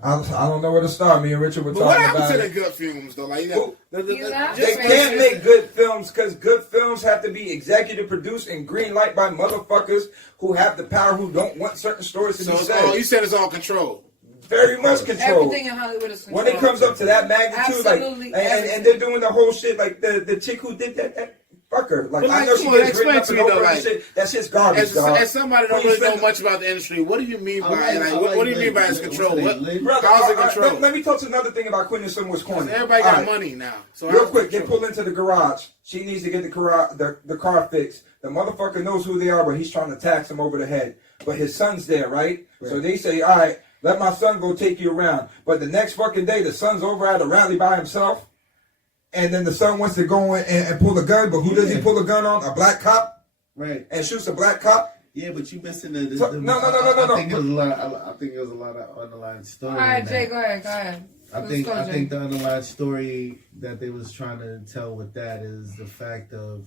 I don't know where to start. Me and Richard were talking about it. What happened to the good films though? Like, they can't make good films because good films have to be executive produced and green light by motherfuckers who have the power, who don't want certain stories to be said. You said it's all control. Very much control. Everything in Hollywood is controlled. When it comes up to that magnitude, absolutely, like, and they're doing the whole shit, like the chick who did that fucker. Like, I know she gets written up and over and shit. That shit's garbage, dog. As somebody don't really know much about the industry, what do you mean by what do you mean by its control? How's it control? Let me touch another thing about Queen and Slim was corny. Everybody got money now. So real quick, they pull into the garage. She needs to get the car fixed. The motherfucker knows who they are, but he's trying to tax him over the head. But his son's there, right? So they say, all right, let my son go take you around. But the next fucking day, the son's over at a rally by himself. And then the son wants to go in and pull a gun, but who does he pull a gun on? A black cop? Right. And shoots a black cop? Yeah, but you missing No. I think it was a lot of underlying story. All right, Jay, go ahead. I think the underlying story that they was trying to tell with that is the fact of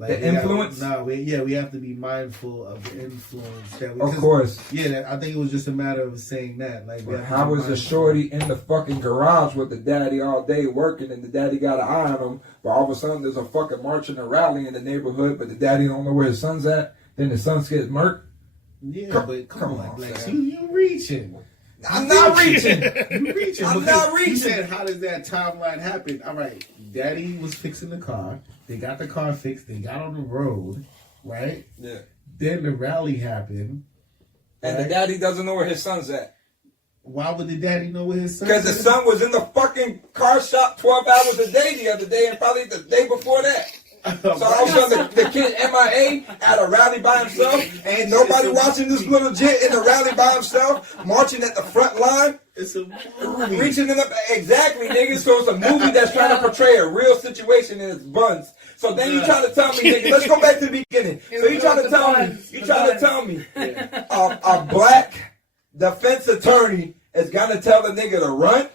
like the influence. We have to be mindful of the influence that we. Of course. Yeah, I think it was just a matter of saying that. Like, how was the shorty in the fucking garage with the daddy all day working, and the daddy got an eye on him, but all of a sudden there's a fucking march and a rally in the neighborhood, but the daddy don't know where his son's at. Then the son gets murked. Yeah, but come on, Lex, you reaching. I'm not reaching. You reaching. I'm not reaching. You said, how did that timeline happen? All right, daddy was fixing the car. They got the car fixed. They got on the road, right? Yeah. Then the rally happened. And right? the daddy doesn't know where his son's at. Why would the daddy know where his son is? Because the son was in the fucking car shop 12 hours a day the other day and probably the day before that. So all of a sudden the kid MIA at a rally by himself. Ain't nobody watching this little jit in the rally by himself, marching at the front line. It's a movie. Reaching in up. Exactly, nigga. So it's a movie that's trying to portray a real situation in its buns. So then you try to tell me, nigga, let's go back to the beginning. So you try to tell me, a black defense attorney is gonna tell the nigga to run?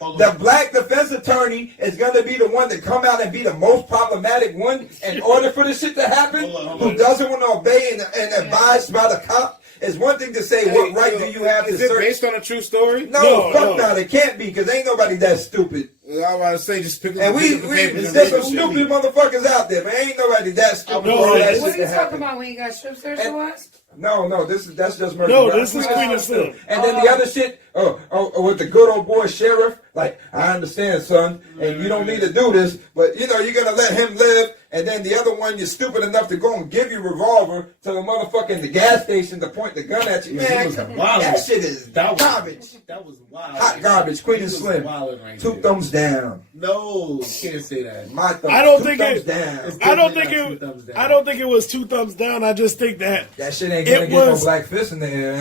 The black defense attorney is going to be the one to come out and be the most problematic one in order for this shit to happen, who doesn't want to obey and advised by the cop. It's one thing to say, what right do you have to search? Is it based on a true story? No, fuck no. It can't be, because ain't nobody that stupid. I was about to say, just pick up and there's some stupid motherfuckers out there, man. Ain't nobody that stupid. What are you talking about when you got strip search or what? No, that's just murder. No, this is Queen and Slim. And then the other shit, with the good old boy sheriff, like, I understand, son, and you don't need to do this, but, you know, you're going to let him live, and then the other one, you're stupid enough to go and give your revolver to the motherfucking the gas station to point the gun at you. Man, that shit is garbage. That was wild. Hot garbage, Queen and Slim. Right 2 thumbs down. No, can't say that. My thumb. I don't 2 think thumbs it. down. I don't think it was 2 thumbs down. I just think that shit ain't gonna get no black fist in the air.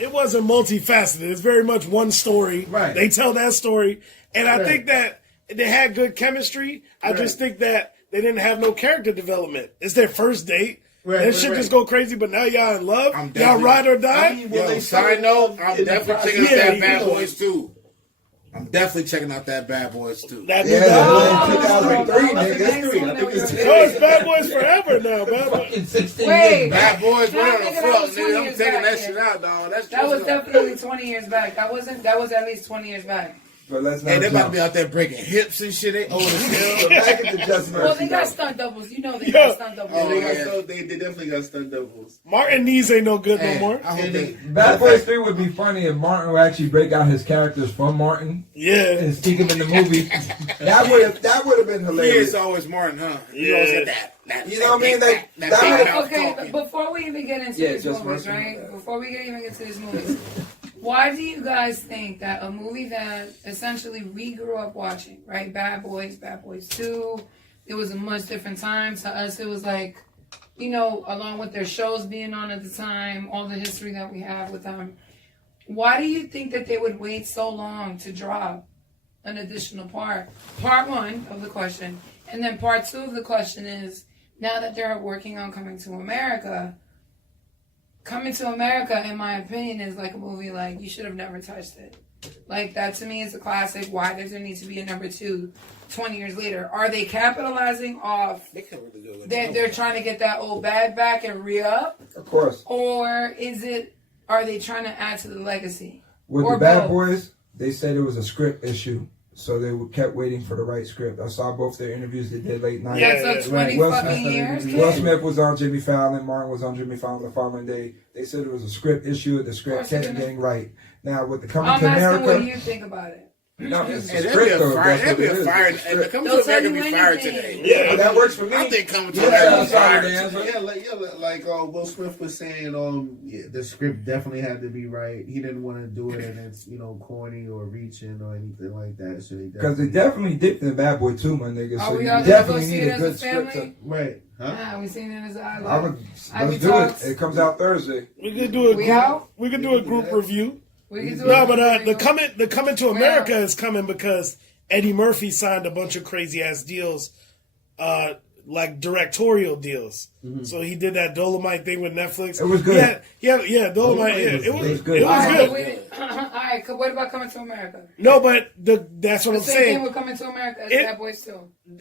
It wasn't multifaceted. It's very much one story. Right. They tell that story, and I think that they had good chemistry. I just think that they didn't have no character development. It's their first date. That shit just go crazy, but now y'all in love. Y'all ride or die. Side note, I'm definitely checking out that Bad Boys 2. I'm definitely checking out that Bad Boys 2. Yeah, 2003, nigga. It's Bad Boys forever now, Bad Boys. Wait, Bad Boys, no, what the nigga, fuck, that was nigga? 20 I'm years taking back, that yeah. shit out, dog. that was definitely 20 years back. That was at least 20 years back. But let's not Hey, they about to jump. be out there breaking hips and shit. They old as hell. Back at the Just Well, Mercy. they got though. stunt doubles. You know they got stunt doubles. Oh, yeah. They definitely got stunt doubles. Martin knees ain't no good no Hey, more. I hope they... Bad Boys 3 would be funny if Martin would actually break out his characters from Martin Yeah. and stick him in the movie. That would have been He hilarious. is always Martin, huh? Yeah. You know what I mean? Like, that would Okay, but before we even get into these Just movies, Mercy. right? Before we even get to these movies, why do you guys think that a movie that essentially we grew up watching, right? Bad Boys 2, it was a much different time. To us, it was like, you know, along with their shows being on at the time, all the history that we have with them. Why do you think that they would wait so long to drop an additional part? Part one of the question. And then part two of the question is, now that they're working on Coming to America, in my opinion, is like a movie like you should have never touched it. Like, that to me is a classic. Why does there need to be a number 2 20 years later? Are they capitalizing off They can't really do it. they're trying to get that old bag back and re-up? Of course. Or are they trying to add to the legacy? With Or the Bad both. Boys, they said it was a script issue. So they kept waiting for the right script. I saw both their interviews they did late night. Yeah, That's 20 Will fucking Smith- years, Will kid. Smith was on Jimmy Fallon. Martin was on Jimmy Fallon the following day. They said it was a script issue. The script Of course kept they're getting right. Now with the Coming I'm to asking America, what you think about it. no, it's Hey, a that'd be script a though. fire. That's That'd what be it a is. fire. It's a And the script. Coming They'll to America tell be you fire anything. today. Yeah, but that works for me. I think Coming to Yeah, America I'm is sorry, fire. Dan. Will Smith was saying, the script definitely had to be right. He didn't want to do it and it's, corny or reaching or anything like that. So Because they definitely dipped in Bad Boy 2, my nigga. Are So we you all gonna definitely go see need it a as good a script. family? right, huh? Nah, we seen it as I I would, Ivy let's do Talks. it. It comes out Thursday. We could do We out? we could do a group review. We can do No, it. but the coming to America Well- is coming because Eddie Murphy signed a bunch of crazy ass deals, like directorial deals. So he did that Dolomite thing with Netflix. It was good. Yeah, Dolomite. Yeah, it was good. It All was right, good. all right. What about Coming to America? No, but that's what The I'm same thing saying. with Coming to America as It- Bad Boys 2.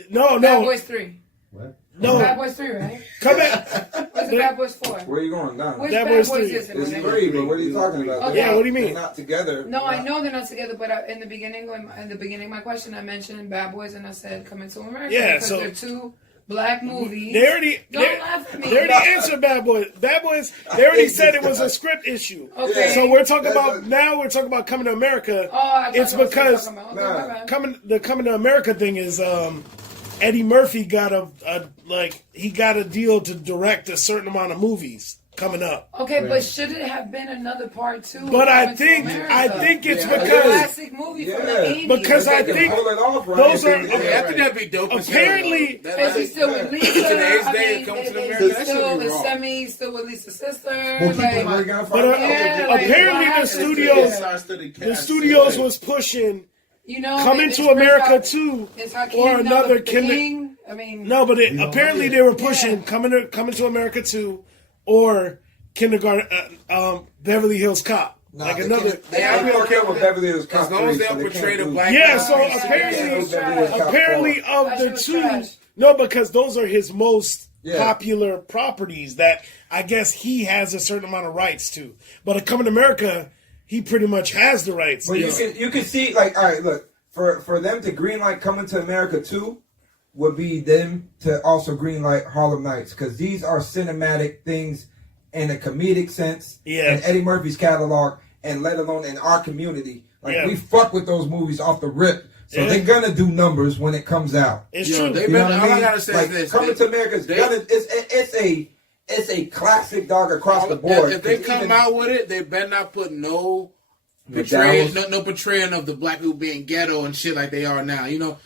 No, Bad no, Boys 3. What? no. Bad Boys 3, right? Come back. What's it Bad Boys 4? Where you going now? Which Bad Bad Boys Boys 3. is it? It's my nigga? 3, but what are you talking about? Okay. Yeah, what do you mean? They're not together. No, I know they're not together, but in the beginning of my question, I mentioned Bad Boys, and I said Coming to America Yeah, because so- they're two black movies. They already laugh at me. They already answered Bad Boys. Bad Boys. They already said it was a script issue. Okay. So we're talking That's about a- now. We're talking about Coming to America. Oh, I thought It's that's what you were because talking about. Okay, my bad. the Coming to America thing is Eddie Murphy got he got a deal to direct a certain amount of movies coming up. Okay, but should it have been another part 2? But I Coming to think America? it's Yeah, a because classic movie from the 80s. Because I They can think pull it off, right? those are- If they- I think that'd be dope. as hell, Apparently- though. Is he still with Lisa? Today's I day, mean, Coming to is America, he that should still be is raw. Semi still with Lisa's sister? Well, Like, people really gotta But find out. Yeah, like, apparently what the happened? studios the studios was pushing you know, Coming it's to America Prince 2 It's Hakeem, or now another the Kinder. King. I mean, No, but apparently they were pushing Coming to America 2 or Kindergarten Beverly Hills Cop. Nah, Like they another. can't- They gotta be okay with Beverly Hills Cop As long as 3, they so don't they portray can't the do- black Yeah, guy. so apparently Apparently of That the shit was two, trash. no, because those are his most Yeah. popular properties that I guess he has a certain amount of rights to. But Coming to America, he pretty much has the rights. But you can see, like, all right, look, for them to greenlight Coming to America 2 would be them to also greenlight Harlem Nights, because these are cinematic things in a comedic sense. Yeah. In Eddie Murphy's catalog, and let alone in our community. Like, Yeah. we fuck with those movies off the rip. So Yeah. they're gonna do numbers when it comes out. It's Yo, true. they You know been, what all I I mean? gotta say Like, is this: Coming to America is gonna, it's a classic dog across the board. If they 'Cause come even- out with it, they better not put no McDowell's. portraying of the black people being ghetto and shit like they are now. You know,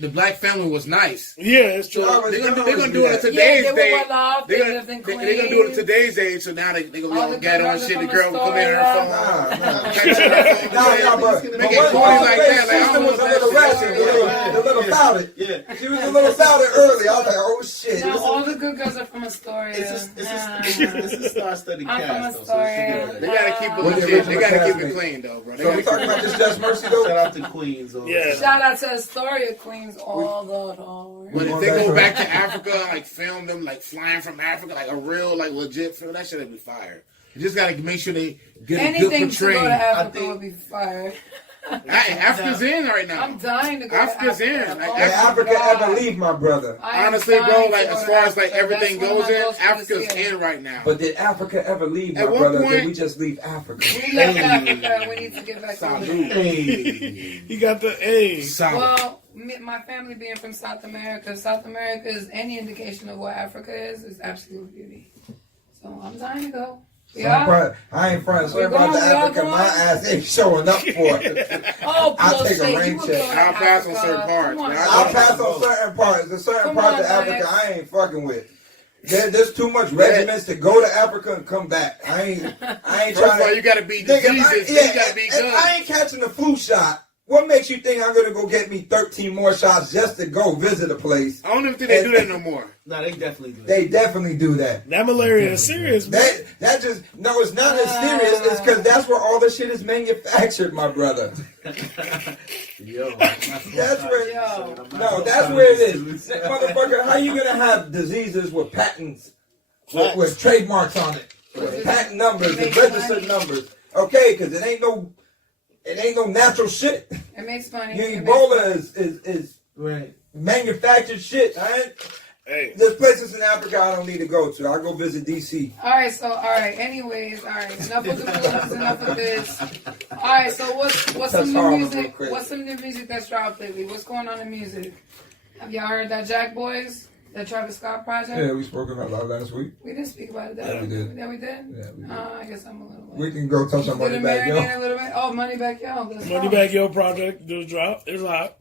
the black family was nice. Yeah, it's true. So they're gonna do it in today's they day. were well off. They lived in Queens. They're gonna do it in today's age. So now they're gonna get on shit. The girl will come in her phone. But Make it corny like that. Like, sister was a little ratchet, a little pouted. Yeah, she was a little pouted early. I was like, oh shit. No, all the good girls are from Astoria. It's a star-studded I'm from cast, though. Astoria. They gotta keep it legit. They gotta keep it clean, though, bro. So we talking about this Just Mercy, though? Shout out to Queens. Yeah. Shout out to Astoria Queens all the time. But if they go back to Africa, like film them, like flying from Africa, like a real, like legit film, that shit would be fire. You just gotta make sure they get a good Anything to go portrayal. to Africa would be fire. Africa's in right now. I'm dying to go Africa's to in. Africa. Like, Oh Did my Africa God. ever leave, my brother? I am honestly, bro, dying like to go as to far as like Africa. everything That's one goes of my in, goals for this Africa's year. in right now. But did Africa ever leave, my At one brother? point- Did we just leave Africa? We left Africa and we need to get back to Salute. it. Hey. He got the A. Solid. Well, my family being from South America is any indication of what Africa is absolute beauty. So I'm dying to go. Yeah. I ain't friends. We Sorry about going, the we all Africa. going. My ass ain't showing up for it. Oh, I'll Plo take a State, rain you would check. go to I'll pass on Africa. certain parts, Come on, man. I'll pass on certain parts. There's certain Come parts on, of Africa Lex. I ain't fucking with. There's too much regiments to go to Africa and come back. I ain't First trying of all, to. you gotta be Nigga, diseases. yeah, You gotta be if good. I ain't catching the flu shot. What makes you think I'm gonna go get me 13 more shots just to go visit a place? I don't even think they do that no more. No, they definitely do. They definitely do that. That malaria is serious, man. That just no, it's not as serious. It's because that's where all the shit is manufactured, my brother. Yo, That's where. Yo. No, that's where it is, motherfucker. How you gonna have diseases with patents, with trademarks on it, with patent numbers and registered numbers? Okay, because it ain't no natural shit. It makes money. Your It makes money. Ebola is right. manufactured shit. Alright, Hey. there's places in Africa I don't need to go to. I'll go visit DC. All right. Anyways, all right. Enough of the movies. Enough of this. All right. So what's some new Harlem music? real quick. What's some new music that's dropped lately? What's going on in music? Have y'all heard that Jack Boys, that Travis Scott project? Yeah, we spoke about that last week. We didn't speak about it. Yeah, we did. Yeah, we did. Yeah, we did. I guess I'm a little late. We can go touch on Did Money it Back, yo. marinate a little bit? Oh, Money Back Yo. That's Money fine. Back Yo project just dropped. It's hot.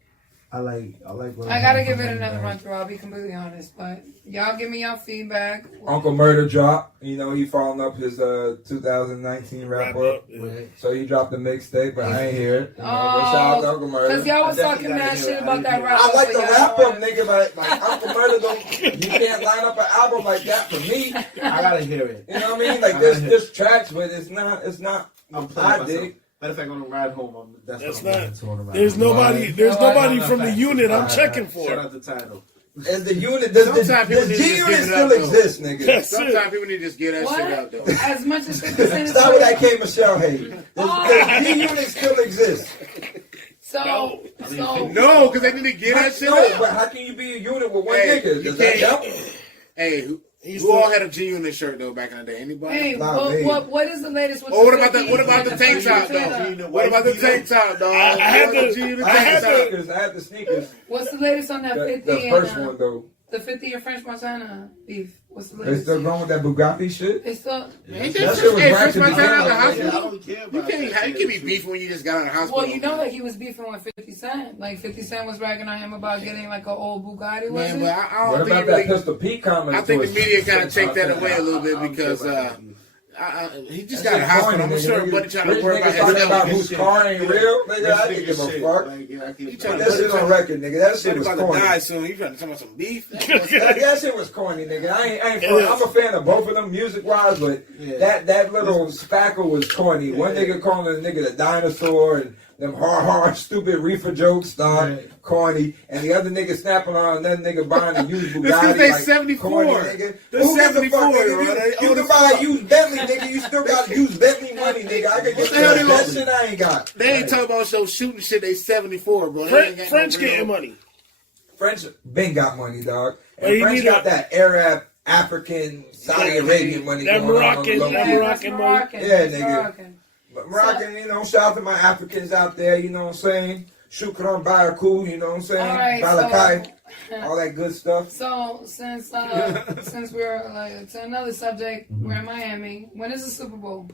I like. I gotta give it another run through. I'll be completely honest, but y'all give me your feedback. Uncle Murder dropped. You know, he following up his 2019 wrap up. Yeah. So he dropped a mixtape, but I ain't hear it. You know, but shout out to Uncle Because Murder. y'all was I talking definitely mad gotta shit hear it. about that rap. I like the but y'all wrap don't up, want- nigga, but like Uncle Murder don't. You can't line up an album like that for me. I gotta hear it. You know what I mean? Like there's tracks, but it's not. I'm playing I myself. dig. Matter of fact, on the ride home, that's That's what I'm not- listening to on the ride There's home. nobody. There's No, I nobody don't from know the facts. unit. I'm Alright, checking Shout for. out the title. As the unit, does Sometimes people need to G just unit give it still up, though. exist, nigga? That's Sometimes it. people need to just get that shit out, though. What? As much as 50% is Stop with that K. Michelle hate. Does G unit still exist? So, No, because they need to get that shit No, out. but how can you be a unit with one Hey, nigga? you Does that can't- help? Hey, who all had a G Unit shirt though back in the day? Anybody? hey, Nah, me. what is the latest? With Oh, what the about the 50s what about the and tank top Twitter? though? What about the tank top, dog? I had What about the- G Unit I had tank top? sneakers. I had the sneakers. What's the latest on that 50 The first and one though. the 50 and French Montana beef? What's the They latest? still going with that Bugatti shit? It's still. Ain't That that shit was hey, right French to Montana out of the begin with. I hospital? don't care You about can't. that. How you can be beefing when you just got out of the hospital? Well, you know that he was beefing with 50 Cent. Like 50 Cent was ragging on him about getting like an old Bugatti. Was man, it? but I What don't about think that really. Pistol Pete comment? I think to the us? media kind of take that away a little I bit don't because care about that. he just That got out of shit hospital. corny, I'm nigga. sure Niggas- everybody trying to rich worry niggas about his talking about health. whose car ain't real. Nigga, I didn't give a fuck. Put that shit on record, nigga. That shit He's was about to corny. die soon. You trying to talk about some beef? That shit was corny, nigga. I ain't It for, is. I'm a fan of both of them music wise, but Yeah. that little spackle was corny. One nigga calling a nigga the dinosaur and them hard, stupid reefer jokes start Right. corny, and the other nigga snapping on another nigga buying a used Bugatti. It's 'cause they like, 74. corny, nigga. They're Who gives a 74, fuck, nigga? bro. They You old can as buy fuck. a used Bentley, nigga. You still got used Bentley money, nigga. I can get the hell they that want? shit I ain't got. They ain't talking about show shooting shit. They 74, bro. They ain't got no French real- getting money. French been got money, dog. Well, And you French need got a- that Arab, African, Saudi Arabian money That going Moroccan- on. that Yeah, Moroccan money. Yeah, nigga. Moroccan. But Moroccan, you know, shout out to my Africans out there, you know what I'm saying? Shukran Baraku, you know what I'm saying? All right, Balakai, so, all that good stuff. so since we're like to another subject, we're in Miami. When is the Super Bowl?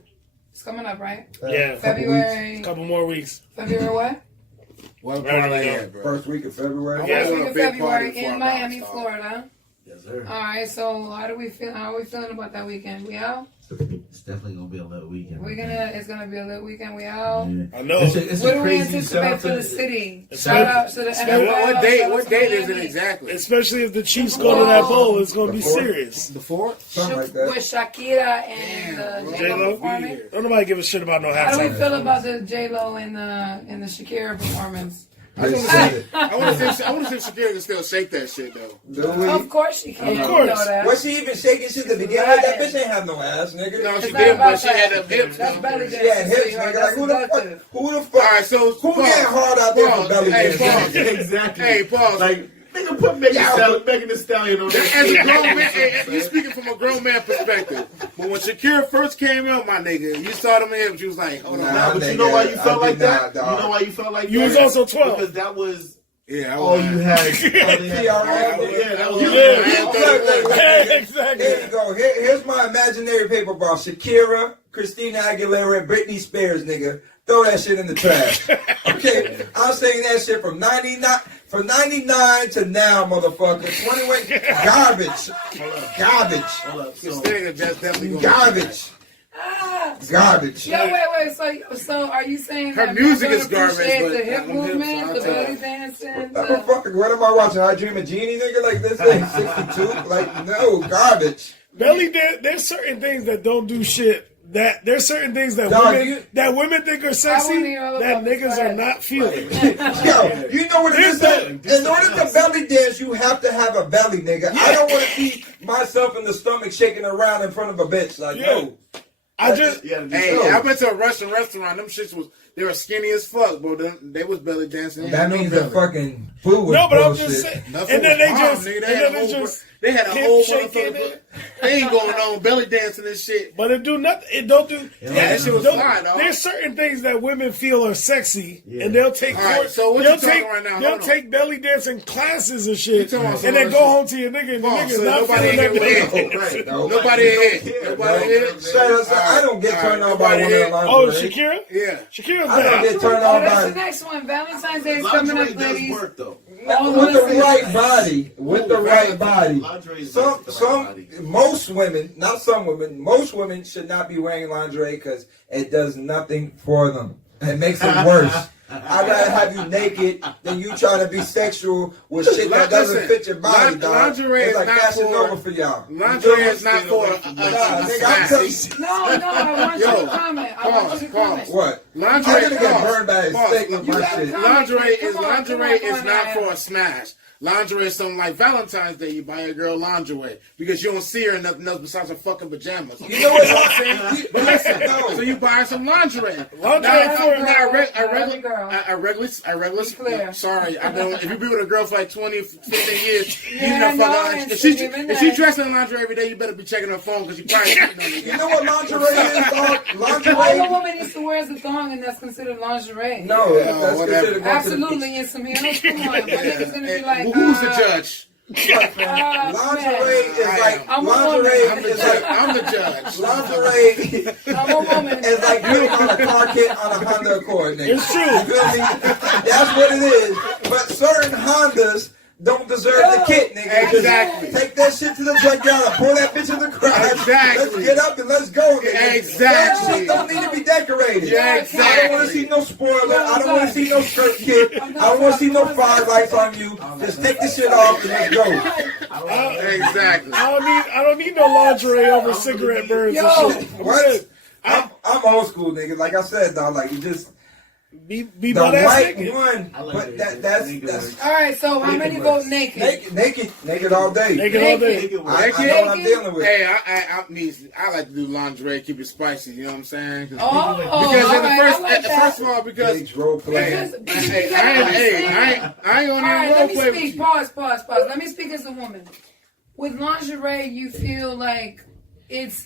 It's coming up, right? Yeah. February. Couple more weeks. February what? What part of that, bro? First week of February. First week of big February party in before Miami, I start. Florida. Yes, sir. All right, so how do we feel? How are we feeling about that weekend? We out? It's definitely gonna be a little weekend. It's gonna be a little weekend. We out. Yeah. I know. It's What a do we crazy anticipate for shout the to city? It's Shout out to the NFL. What date? shout out What to date is it Miami. exactly? Especially if the Chiefs go to that bowl, it's gonna be The fourth? serious. The 4th? Something like that. With Shakira and Damn, the J-Lo? J-Lo performance. Don't nobody give a shit about no How do we halftime. feel about the J-Lo and the Shakira performance? I said it. I want to see if Shakira can still shake that shit though. Do we? Of course she can. Of course. You know that. Was she even shaking shit at the beginning? lying. That bitch ain't have no ass, nigga. No, she It's did, not but about she had that. them hips. That's though. belly She had dancing. hips, nigga. That's Like, who the seductive. fuck? Who the fuck? All right, so Who pause. getting hard out there for Pause. belly Hey, dancing? pause. exactly. Hey, pause. Like, nigga, put Megan Thee Stallion on that. As a grown man, you speaking from a grown man perspective. But when Shakira first came out, my nigga, you saw them hips, you was like, hold on. Nah, But you know why you nigga, felt I like did that? not, dog. You know why you felt like You that? was also 12. Because that was Yeah, I all was. you had. All they had. Yeah, that was Yeah. Here Exactly. you go. Here's my imaginary paper ball. Shakira, Christina Aguilera, and Britney Spears, nigga. Throw that shit in the trash. Okay? I'm saying that shit from 99 to now, motherfucker. 21 garbage. Garbage. Hold up. This So, nigga just definitely gonna Garbage. Garbage. Yo, wait. So are you saying Her that music men is don't garbage, appreciate but the hip them hips, movement, I'll the tell belly you. dancing? Motherfucker, what am I watching? I Dream of Jeannie, nigga? Like this thing, 62? Like, no, garbage. Belly dance. There's certain things that don't do shit. That there's certain things that Dog, women think are I sexy wanna hear all that about this niggas are rap. not feeling. Yo, you know what it is? In order to belly dance, you have to have a belly, nigga. I don't want to see myself in the stomach shaking around in front of a bitch. Like, Yeah. no. I just Hey, I went to a Russian restaurant. Them shits they were skinny as fuck, bro. They was belly dancing. That means the fucking food was no, but I'm bullshit. just saying. Nothing And then was they bomb, just, nigga. and then they just. They had a hip whole shaking motherfucker thing going on, belly dancing and shit. But it do nothing. It don't do. Yeah, that shit was don't- fly, dog. There's certain things that women feel are sexy, and they'll take. All right, so what they'll you talking take, right now? They'll Hold on. take belly dancing classes and shit, You talking about and then some go other home to your nigga, and the Oh, nigga's so not nobody feeling that ain't belly gonna dancing. Right, no. Nobody hit. Nobody hit. Straight up, I don't get turned on by women in Oh, lingerie. Shakira? Yeah. Shakira's I don't bad. get turned Oh, on that's the by next one. Valentine's Day is coming lingerie up, does ladies. work though. with the right body. With the right body. Lingerie is Some, with the right body. most women, not some women, most women should not be wearing lingerie because it does nothing for them. It makes it worse. I'd rather have you naked than you trying to be sexual with shit that doesn't Listen, fit your body, dog. lingerie It's is like not Casanova for- for y'all. Lingerie is not for Nah, nigga, I'm telling you. No, I want you Yo, to comment. I want you to comment. What? Lingerie, I'm gonna get burned by a steak with You my gotta shit. comment. Lingerie Come on, is not for a smash. Lingerie is something like Valentine's Day. You buy a girl lingerie because you don't see her in nothing else besides her fucking pajamas. You know what I'm saying? But listen, No. so you buy some lingerie. That's Now, a girl. I regularly. clear. Sorry, I don't. If you be with a girl for like 20, 15 years, you Yeah, know, no, fucking. it's If even she that. dressing in lingerie every day, you better be checking her phone because you probably cheating on You you. know what lingerie is, dog? All the Lingerie? woman needs to wear is a thong, and that's consider lingerie. No, that's whatever. considered going to the Absolutely, and some heels. Come on, my nigga's gonna be like, Who's the judge? Lingerie man. is like I'm a lingerie I'm the is judge. like I'm the judge. lingerie I'm a woman. is like putting on a car kit on a Honda Accord, nigga. It's true. You feel me? That's what it is. But certain Hondas don't deserve the kit, nigga. Just Exactly. take that shit to the junkyard, pull that bitch in the garage. Exactly. Let's get up and let's go, nigga. Exactly. That shit don't need to be decorated. Yeah, I don't exactly. want to see no spoiler. I don't want to see no skirt kit. I don't want to see no fire lights on you. Just take the shit off and let's go. Exactly. I don't need no lingerie over cigarette burns Yo, and shit. I'm What? good. I'm old school, nigga. Like I said, dog. Like you just Be the butt ass right naked. one. I like But it. that's All right, so how many vote naked? naked all day. Naked all day. I know what I'm dealing with. Hey, I like to do lingerie, keep it spicy. You know what I'm saying? Oh, all Because right, in the I like first that. of all, because Big role play. Because- hey, you I gotta ain't understand. gonna All right, even role let me play with speak. you. Pause. Let me speak as a woman. With lingerie, you feel like it's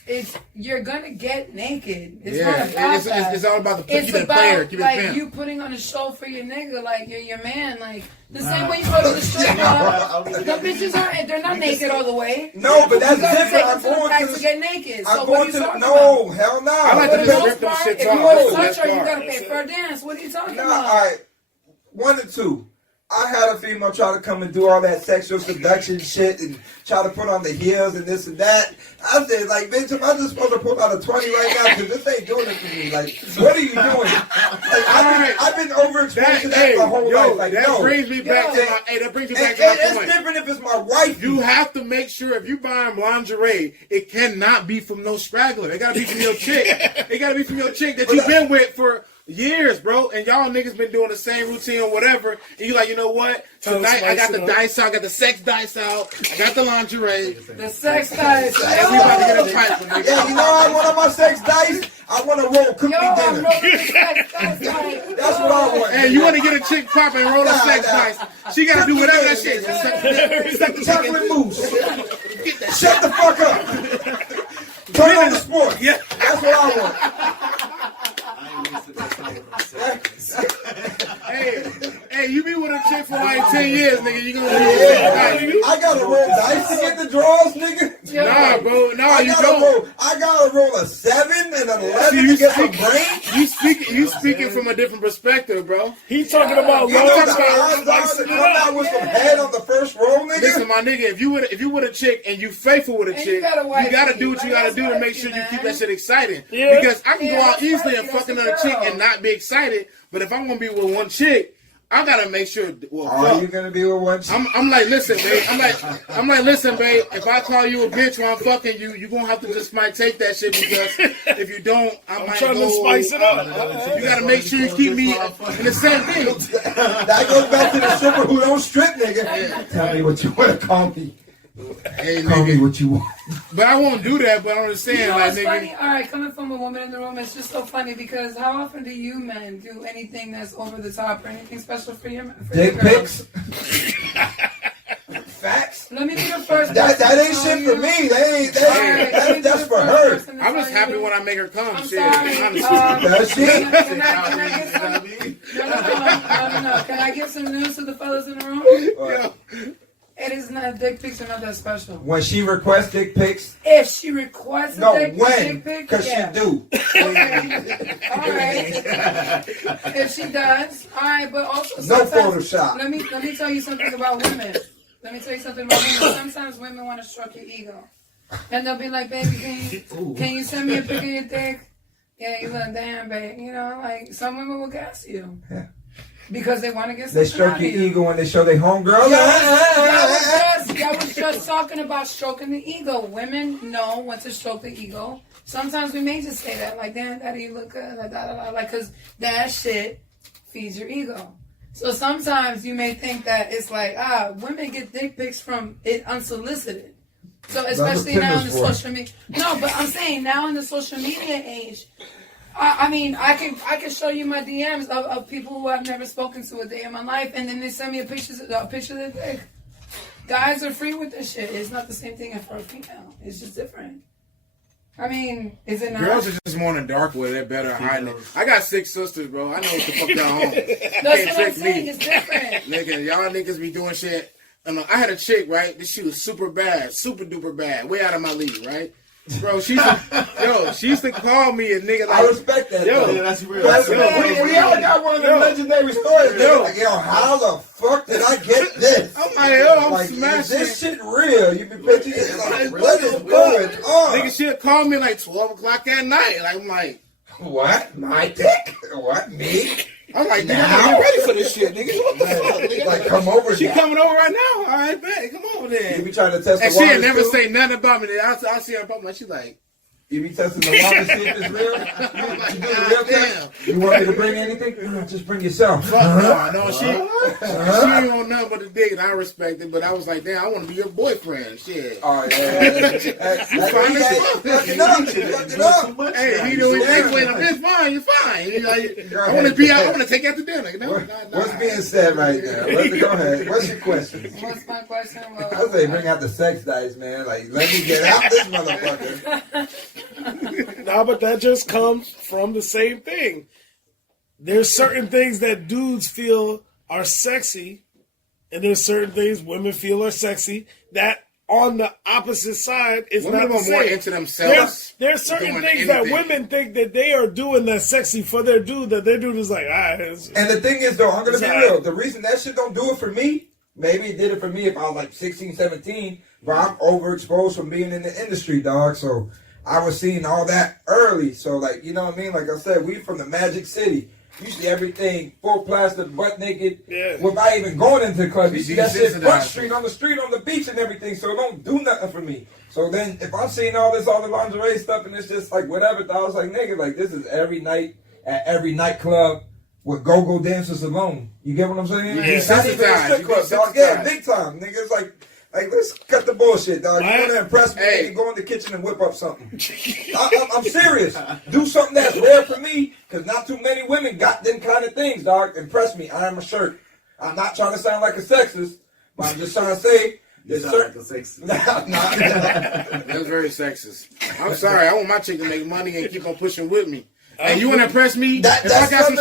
you're gonna get naked. It's not about that. It's all about the It's keep it about player, keep it like pimp. you putting on a show for your nigga, like you're your man, like the same way you go to the strip club. The bitches they're not naked all the way. No, but that's You gotta different. take I'm them to the going back to to get naked. So I'm what are going you to talking no, about? hell no. I like For to the just most rip them part, shits if you off. want That's to the best touch her, you part. gotta pay for a dance. What are you talking No, about? all right. one or two. I had a female try to come and do all that sexual seduction shit and try to put on the heels and this and that. I said, like, bitch, am I just supposed to pull out a 20 right now? Because this ain't doing it for me. Like, what are you doing? Like, I've been overexposed to that my whole life. Like, that brings me back to my. Hey, that brings me back to my point. It's different if it's my wife. You have to make sure if you buy them lingerie, it cannot be from no straggler. It got to be from your chick. It got to be from your chick that you've been with for years, bro, and y'all niggas been doing the same routine or whatever, and you like, you know what? Tonight I got the dice out, I got the sex dice out, I got the lingerie. The sex dice. And we about to get a pipe, nigga. Yeah, you know I want on my sex dice? I want to roll cookie dinner. That's what I want. Hey, you want to get a chick pop and roll a sex dice? She got to do whatever that shit. Suck the chocolate mousse. Shut the fuck up. Turn on the sport. Yeah. That's what I want. Hey, you be with a chick for like 10 years, nigga. You gonna I gotta roll dice to get the draws, nigga. Nah, bro. No, you don't. I gotta roll a 7 and an 11 to get some brain. You speaking from a different perspective, bro. He talking about You know the odds are to come out with some head on the first roll, nigga. Listen, my nigga, if you with a chick and you faithful with a chick, you gotta do what you gotta do to make sure you keep that shit exciting. Yeah. Because I can go out easily and fuck another chick and not be excited, but if I'm gonna be with one chick, I gotta make sure. Well, are you gonna be with one chick? I'm like, listen, babe. I'm like, listen, babe. If I call you a bitch while I'm fucking you, gonna have to just might take that shit because if you don't, I might trying go. to spice it up. You gotta make sure you keep me in the same thing. That goes back to the stripper who don't strip, nigga. Tell me what you wanna call me. Hey, Call me nigga. what you want. But I won't do that. But I'm just saying, You know like, what's nigga. funny? All right, coming from a woman in the room, it's just so funny because how often do you men do anything that's over the top or anything special for your Dick girls? pics. Facts. Let me be the first. That person ain't to shit tell for you. me. That's for her. I'm just happy when I make her come. I'm Shit, sorry. honestly. Does she? Can I get some? No. Can I give some news to the fellas in the room? Yeah. It is not dick pics are not that special. When she requests dick pics, If she requests a no, dick when? pic, Because yeah. she do. Okay. All right. If she does, all right. But also, No sometimes, Photoshop. Let me tell you something about women. Let me tell you something about women. Sometimes women want to stroke your ego, and they'll be like, "Baby, can you send me a pic of your dick?" Yeah, you look damn, babe. You know, like some women will gas you. Yeah. Because they want to get They something out stroke of your you. ego when they show their homegirl. I was just talking about stroking the ego. Women know when to stroke the ego. Sometimes we may just say that, like, damn, daddy, you look good, like, because that shit feeds your ego. So sometimes you may think that it's like, women get dick pics from it unsolicited. So especially now in the social media. No, but I'm saying now in the social media age, I mean, I can show you my DMs of people who I've never spoken to a day in my life, and then they send me a picture of their dick. Guys are free with this shit. It's not the same thing for a female. It's just different. I mean, is it not? Girls are just more in the dark way. They're better at hiding it. I got 6 sisters, bro. I know what the fuck y'all on. That's what I'm saying. It's different. Nigga, y'all niggas be doing shit. I had a chick, right? This shit was super bad, super duper bad, way out of my league, right? Bro, she used to call me a nigga like. I respect that. Yo, though. that's real. That's That's we all got one of the legendary stories. Yo. Like, how the fuck did I get this? I'm like, I'm Like, smashing. is this shit real? You be bitching it like, what is going on? Nigga, she'll call me like 12 o'clock at night. Like, I'm like, What? My dick? What? Me? I'm like, nigga, I'm not ready for this shit, nigga. What the fuck, nigga? Like, come over She here. coming over right now. All right, bet. Come over You then. be trying to test And the she water ain't never too? say nothing about me. I see her about my. She like, You be testing the water to see if it's real? You do the real test? You want me to bring anything? No, just bring yourself. fuck no, she ain't on nothing but the dick, and I respect it. But I was like, damn, I want to be your boyfriend. Shit. All right, Hey, you know, it's fine. You're fine. You're like, I want to be out. I want to take you out to dinner. No, What's being said right now? Go ahead. What's your question? What's my question? Well, I say bring out the sex dice, man. Like, let me get out this motherfucker. Nah, but that just comes from the same thing. There's certain things that dudes feel are sexy, and there's certain things women feel are sexy that on the opposite side is Women not the are more same. into themselves. There's certain doing things that anything. women think that they are doing that's sexy for their dude, that their dude is like, And the thing is, though, I'm going to be real. The reason that shit don't do it for me, maybe it did it for me if I was like 16, 17, but I'm overexposed from being in the industry, dog. So I was seeing all that early. So, like, you know what I mean? Like I said, we from the Magic City. You see everything full plastic, butt naked, without even going into the club. You see that shit front street, on the beach and everything, so it don't do nothing for me. So then, if I'm seeing all the lingerie stuff, and it's just like whatever, I was like, nigga, like this is every night at every nightclub with go-go dancers alone. You get what I'm saying? Yeah. It's not even a strip club, dog. Yeah, big time, nigga. It's like let's cut the bullshit, dog. You want to impress me? Nigga, go in the kitchen and whip up something. I'm serious. Do something that's rare for me, because not too many women got them kind of things, dog. Impress me. I am a shirt. I'm not trying to sound like a sexist, but I'm just trying to say. You sound like a sexist. That's very sexist. I'm sorry. I want my chick to make money and keep on pushing with me. And you want to impress me? If I got some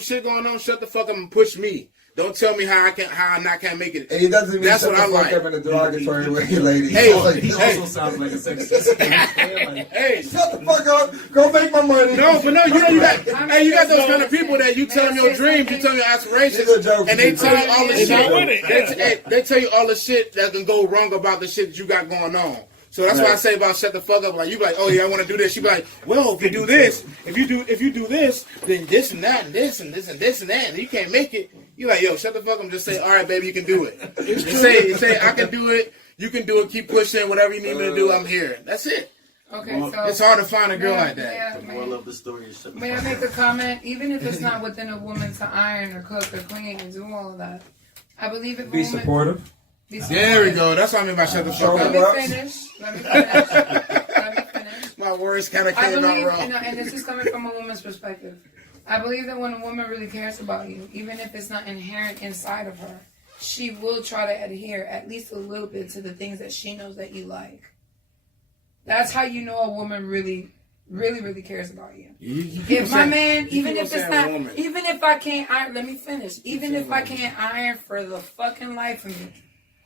shit going on, shut the fuck up and push me. Don't tell me how I can't make it. And he doesn't even That's shut what I the fuck like. up in a derogatory way, lady. Hey, He also sounds like a sexist. Hey, shut the fuck up. Go make my money. No, but no, you got those kind of people that you tell them your dreams, you tell them your aspirations, and they tell you all the shit. They tell you all the shit that can go wrong about the shit that you got going on. So that's why I say about shut the fuck up. Like you be like, oh yeah, I want to do this. You be like, well, if you do this, if you do this, then this and that and this and this and this and that, and you can't make it. You like, yo, shut the fuck up and just say, all right, baby, you can do it. You say, I can do it. You can do it. Keep pushing. Whatever you need me to do, I'm here. That's it. Okay, so it's hard to find a girl like that. Yeah, The moral of the story is may I make a comment? Even if it's not within a woman to iron or cook or clean and do all of that, I believe if Be supportive. There we go. That's what I mean by shut the fuck up. Let me finish. My words kind of came out wrong. And this is coming from a woman's perspective. I believe that when a woman really cares about you, even if it's not inherent inside of her, she will try to adhere at least a little bit to the things that she knows that you like. That's how you know a woman really cares about you. If my man, even if it's not, even if I can't iron, let me finish. Even if I can't iron for the fucking life of me,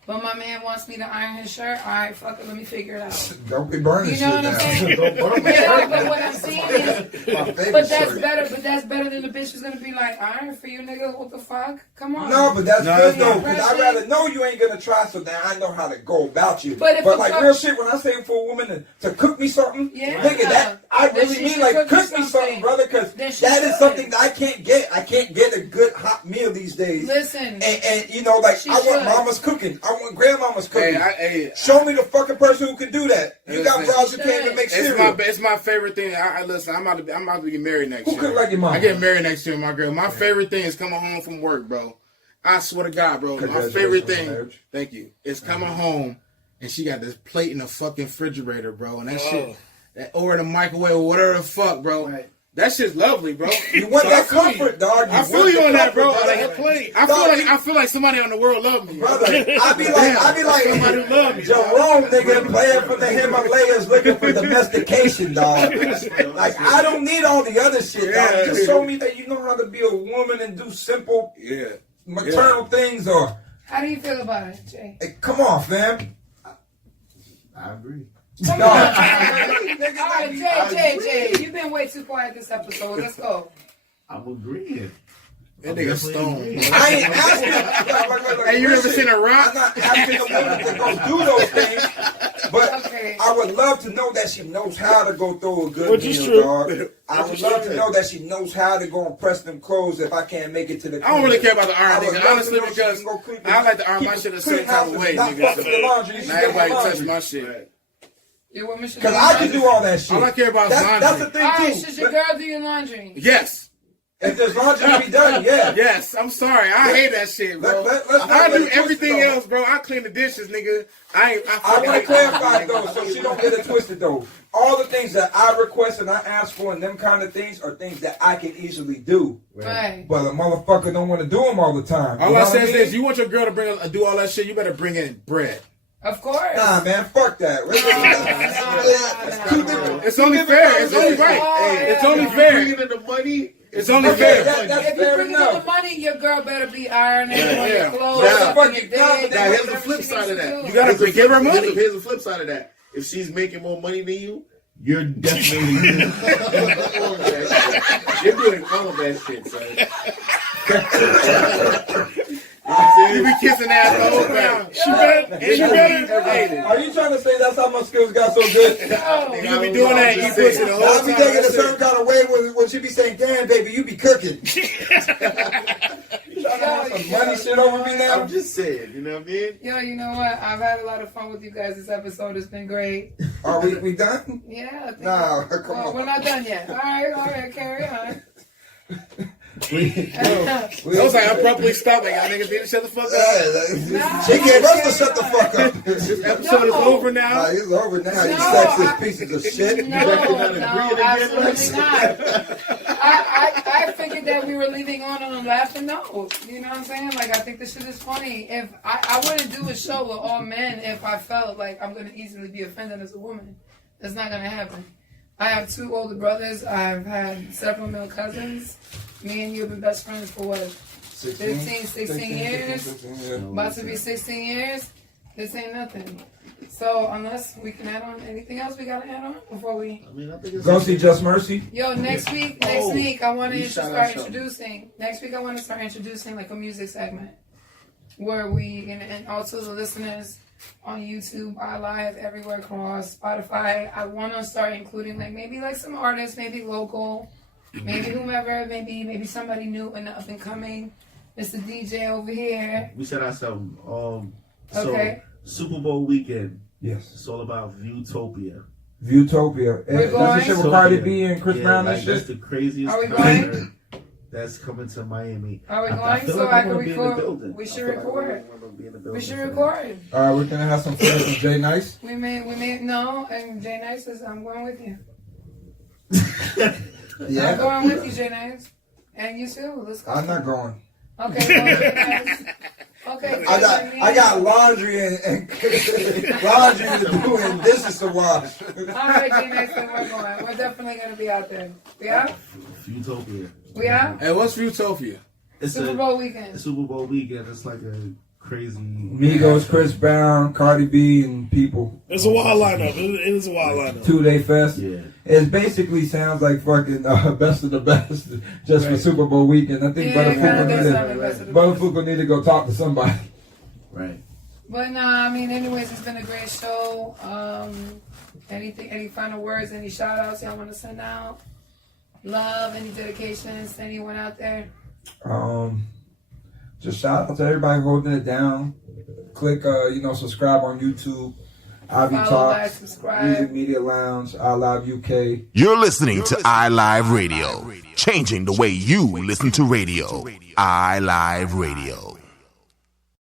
but my man wants me to iron his shirt, all right, fuck it, let me figure it out. Don't be burning shit. You know what I'm saying? Yeah, but what I'm saying is, but that's better than the bitch is gonna be like, iron for you, nigga. What the fuck? Come on. No, but that's good though, because I'd rather know you ain't gonna try, so now I know how to go about you. But like real shit, when I say for a woman to cook me something, nigga, that I really mean like cook me something, brother, because that is something that I can't get. I can't get a good hot meal these days. Listen, and you know, like I want mama's cooking. I want grandmama's cooking. Show me the fucking person who can do that. You got bras who can't even make cereal. It's my favorite thing. Listen, I'm about to get married next year. Who cook like your mama? I get married next year, my girl. My favorite thing is coming home from work, bro. I swear to God, bro. My favorite thing, thank you, is coming home and she got this plate in the fucking refrigerator, bro, and that shit, or in the microwave or whatever the fuck, bro. Right. That shit's lovely, bro. You want that comfort, dog. I feel you on that, bro. I feel like somebody on the world love me, brother. I be like somebody who love me. Jerome, nigga, playing from the Himalayas, looking for domestication, dog. Like I don't need all the other shit, dog. Just show me that you know how to be a woman and do simple, maternal things. Or how do you feel about it, Jay? Hey, come on, fam. I agree. Come on. All right, Jay, you've been way too quiet this episode. Let's go. I'm agreeing. That nigga stoned. I ain't asking. Hey, you ever seen a rock? I'm not asking a woman to go do those things, but I would love to know that she knows how to go through a good meal, dog. I would love to know that she knows how to go and press them clothes if I can't make it to the. I don't really care about the iron, nigga. Honestly, because I like to iron my shit a certain type of way, nigga. Not everybody touch my shit. Because I can do all that shit. All I care about is laundry. That's the thing, too. Should your girl do your laundry? Yes. If there's laundry to be done, yeah. Yes, I'm sorry. I hate that shit, bro. I do everything else, bro. I clean the dishes, nigga. I want to clarify, though, so she don't get it twisted, though. All the things that I request and I ask for and them kind of things are things that I can easily do. Right. But a motherfucker don't want to do them all the time. All I say is this. You want your girl to do all that shit, you better bring in bread. Of course. Nah, man, fuck that. It's only fair. It's only right. It's only fair. Bringing in the money, It's only fair. That's if you fair bring in enough. the money, your girl better be ironing your clothes. Now, here's the flip side of that. You gotta give her money. Here's the flip side of that. If she's making more money than you, you're definitely you're doing all of that shit, son. You be kissing ass the whole time. She better. Are you trying to say that's how my skills got so good? You be doing that, you pussy the whole I time. be taking a certain kind of way when she be saying, "Damn, baby, you be cooking." You trying to have some money shit over me now? I'm just saying, you know what I mean? Yo, you know what? I've had a lot of fun with you guys this episode. It's been great. Are we done? Yeah. I think No, come on. We're not done yet. All right, carry on. We I was like, I'm properly stopping. Y'all niggas need to shut the fuck up. She gave us to shut the fuck up. This episode is over now. Nah, it's over now. You No, sexist pieces of shit. No, absolutely not. I figured that we were leaving on a laughing note. You know what I'm saying? Like, I think this shit is funny. If I wouldn't do a show with all men if I felt like I'm going to easily be offended as a woman. That's not going to happen. I have 2 older brothers. I've had several male cousins. Me and you have been best friends for what? 16 years? About to be 16 years? This ain't nothing. So, unless we can add on anything else we got to add on before we... I mean, I think it's Go see Just Mercy. Yo, next week, I want to shout out start something. introducing. Next week, I want to start introducing like a music segment where we and also the listeners on YouTube, iLive, everywhere across Spotify. I want to start including like maybe like some artists, maybe local, maybe whomever, maybe somebody new and up and coming. It's the DJ over here. We said ourselves. Okay. So Super Bowl weekend. Yes. It's all about Viewtopia. Viewtopia. We're That's the shit with Cardi B and Chris Brown and like, that's shit. the craziest Are we concert going? that's coming to Miami. Are we I going? feel So like I I'm can gonna be in the record. building. We should I feel like record. I'm gonna be in the We building should for that. record. All right, we're gonna have some footage from Jay Nice. We may no, and Jay Nice is I'm going with you. I'm Yeah, going with you, Jay Nice. And you too. Let's go. I'm not going. Okay, well, Jay Nice. Okay. I got laundry and laundry to do and dishes to wash. All right, Jay Nice, then we're going. We're definitely going to be out there. We out? Viewtopia. We out? Hey, what's Viewtopia? It's Super a Bowl weekend. Super Bowl weekend. It's like a crazy. Migos, Chris Brown, Cardi B, and people. It's a wild lineup. It is a wild lineup. 2-day fest. Yeah. It basically sounds like fucking best of the best just for Super Bowl weekend. I think Yeah, it kinda does sound like best of the best. Brother need to go talk to somebody. Right. But nah, I mean, anyways, it's been a great show. Any final words, any shout outs y'all want to send out? Love, any dedications to anyone out there? Just shout out to everybody holding it down. Click, subscribe on YouTube. Ivy Follow, like, Talks, subscribe. Music Media Lounge, iLive UK. You're listening to iLive Radio, changing the way you listen to radio. iLive Radio.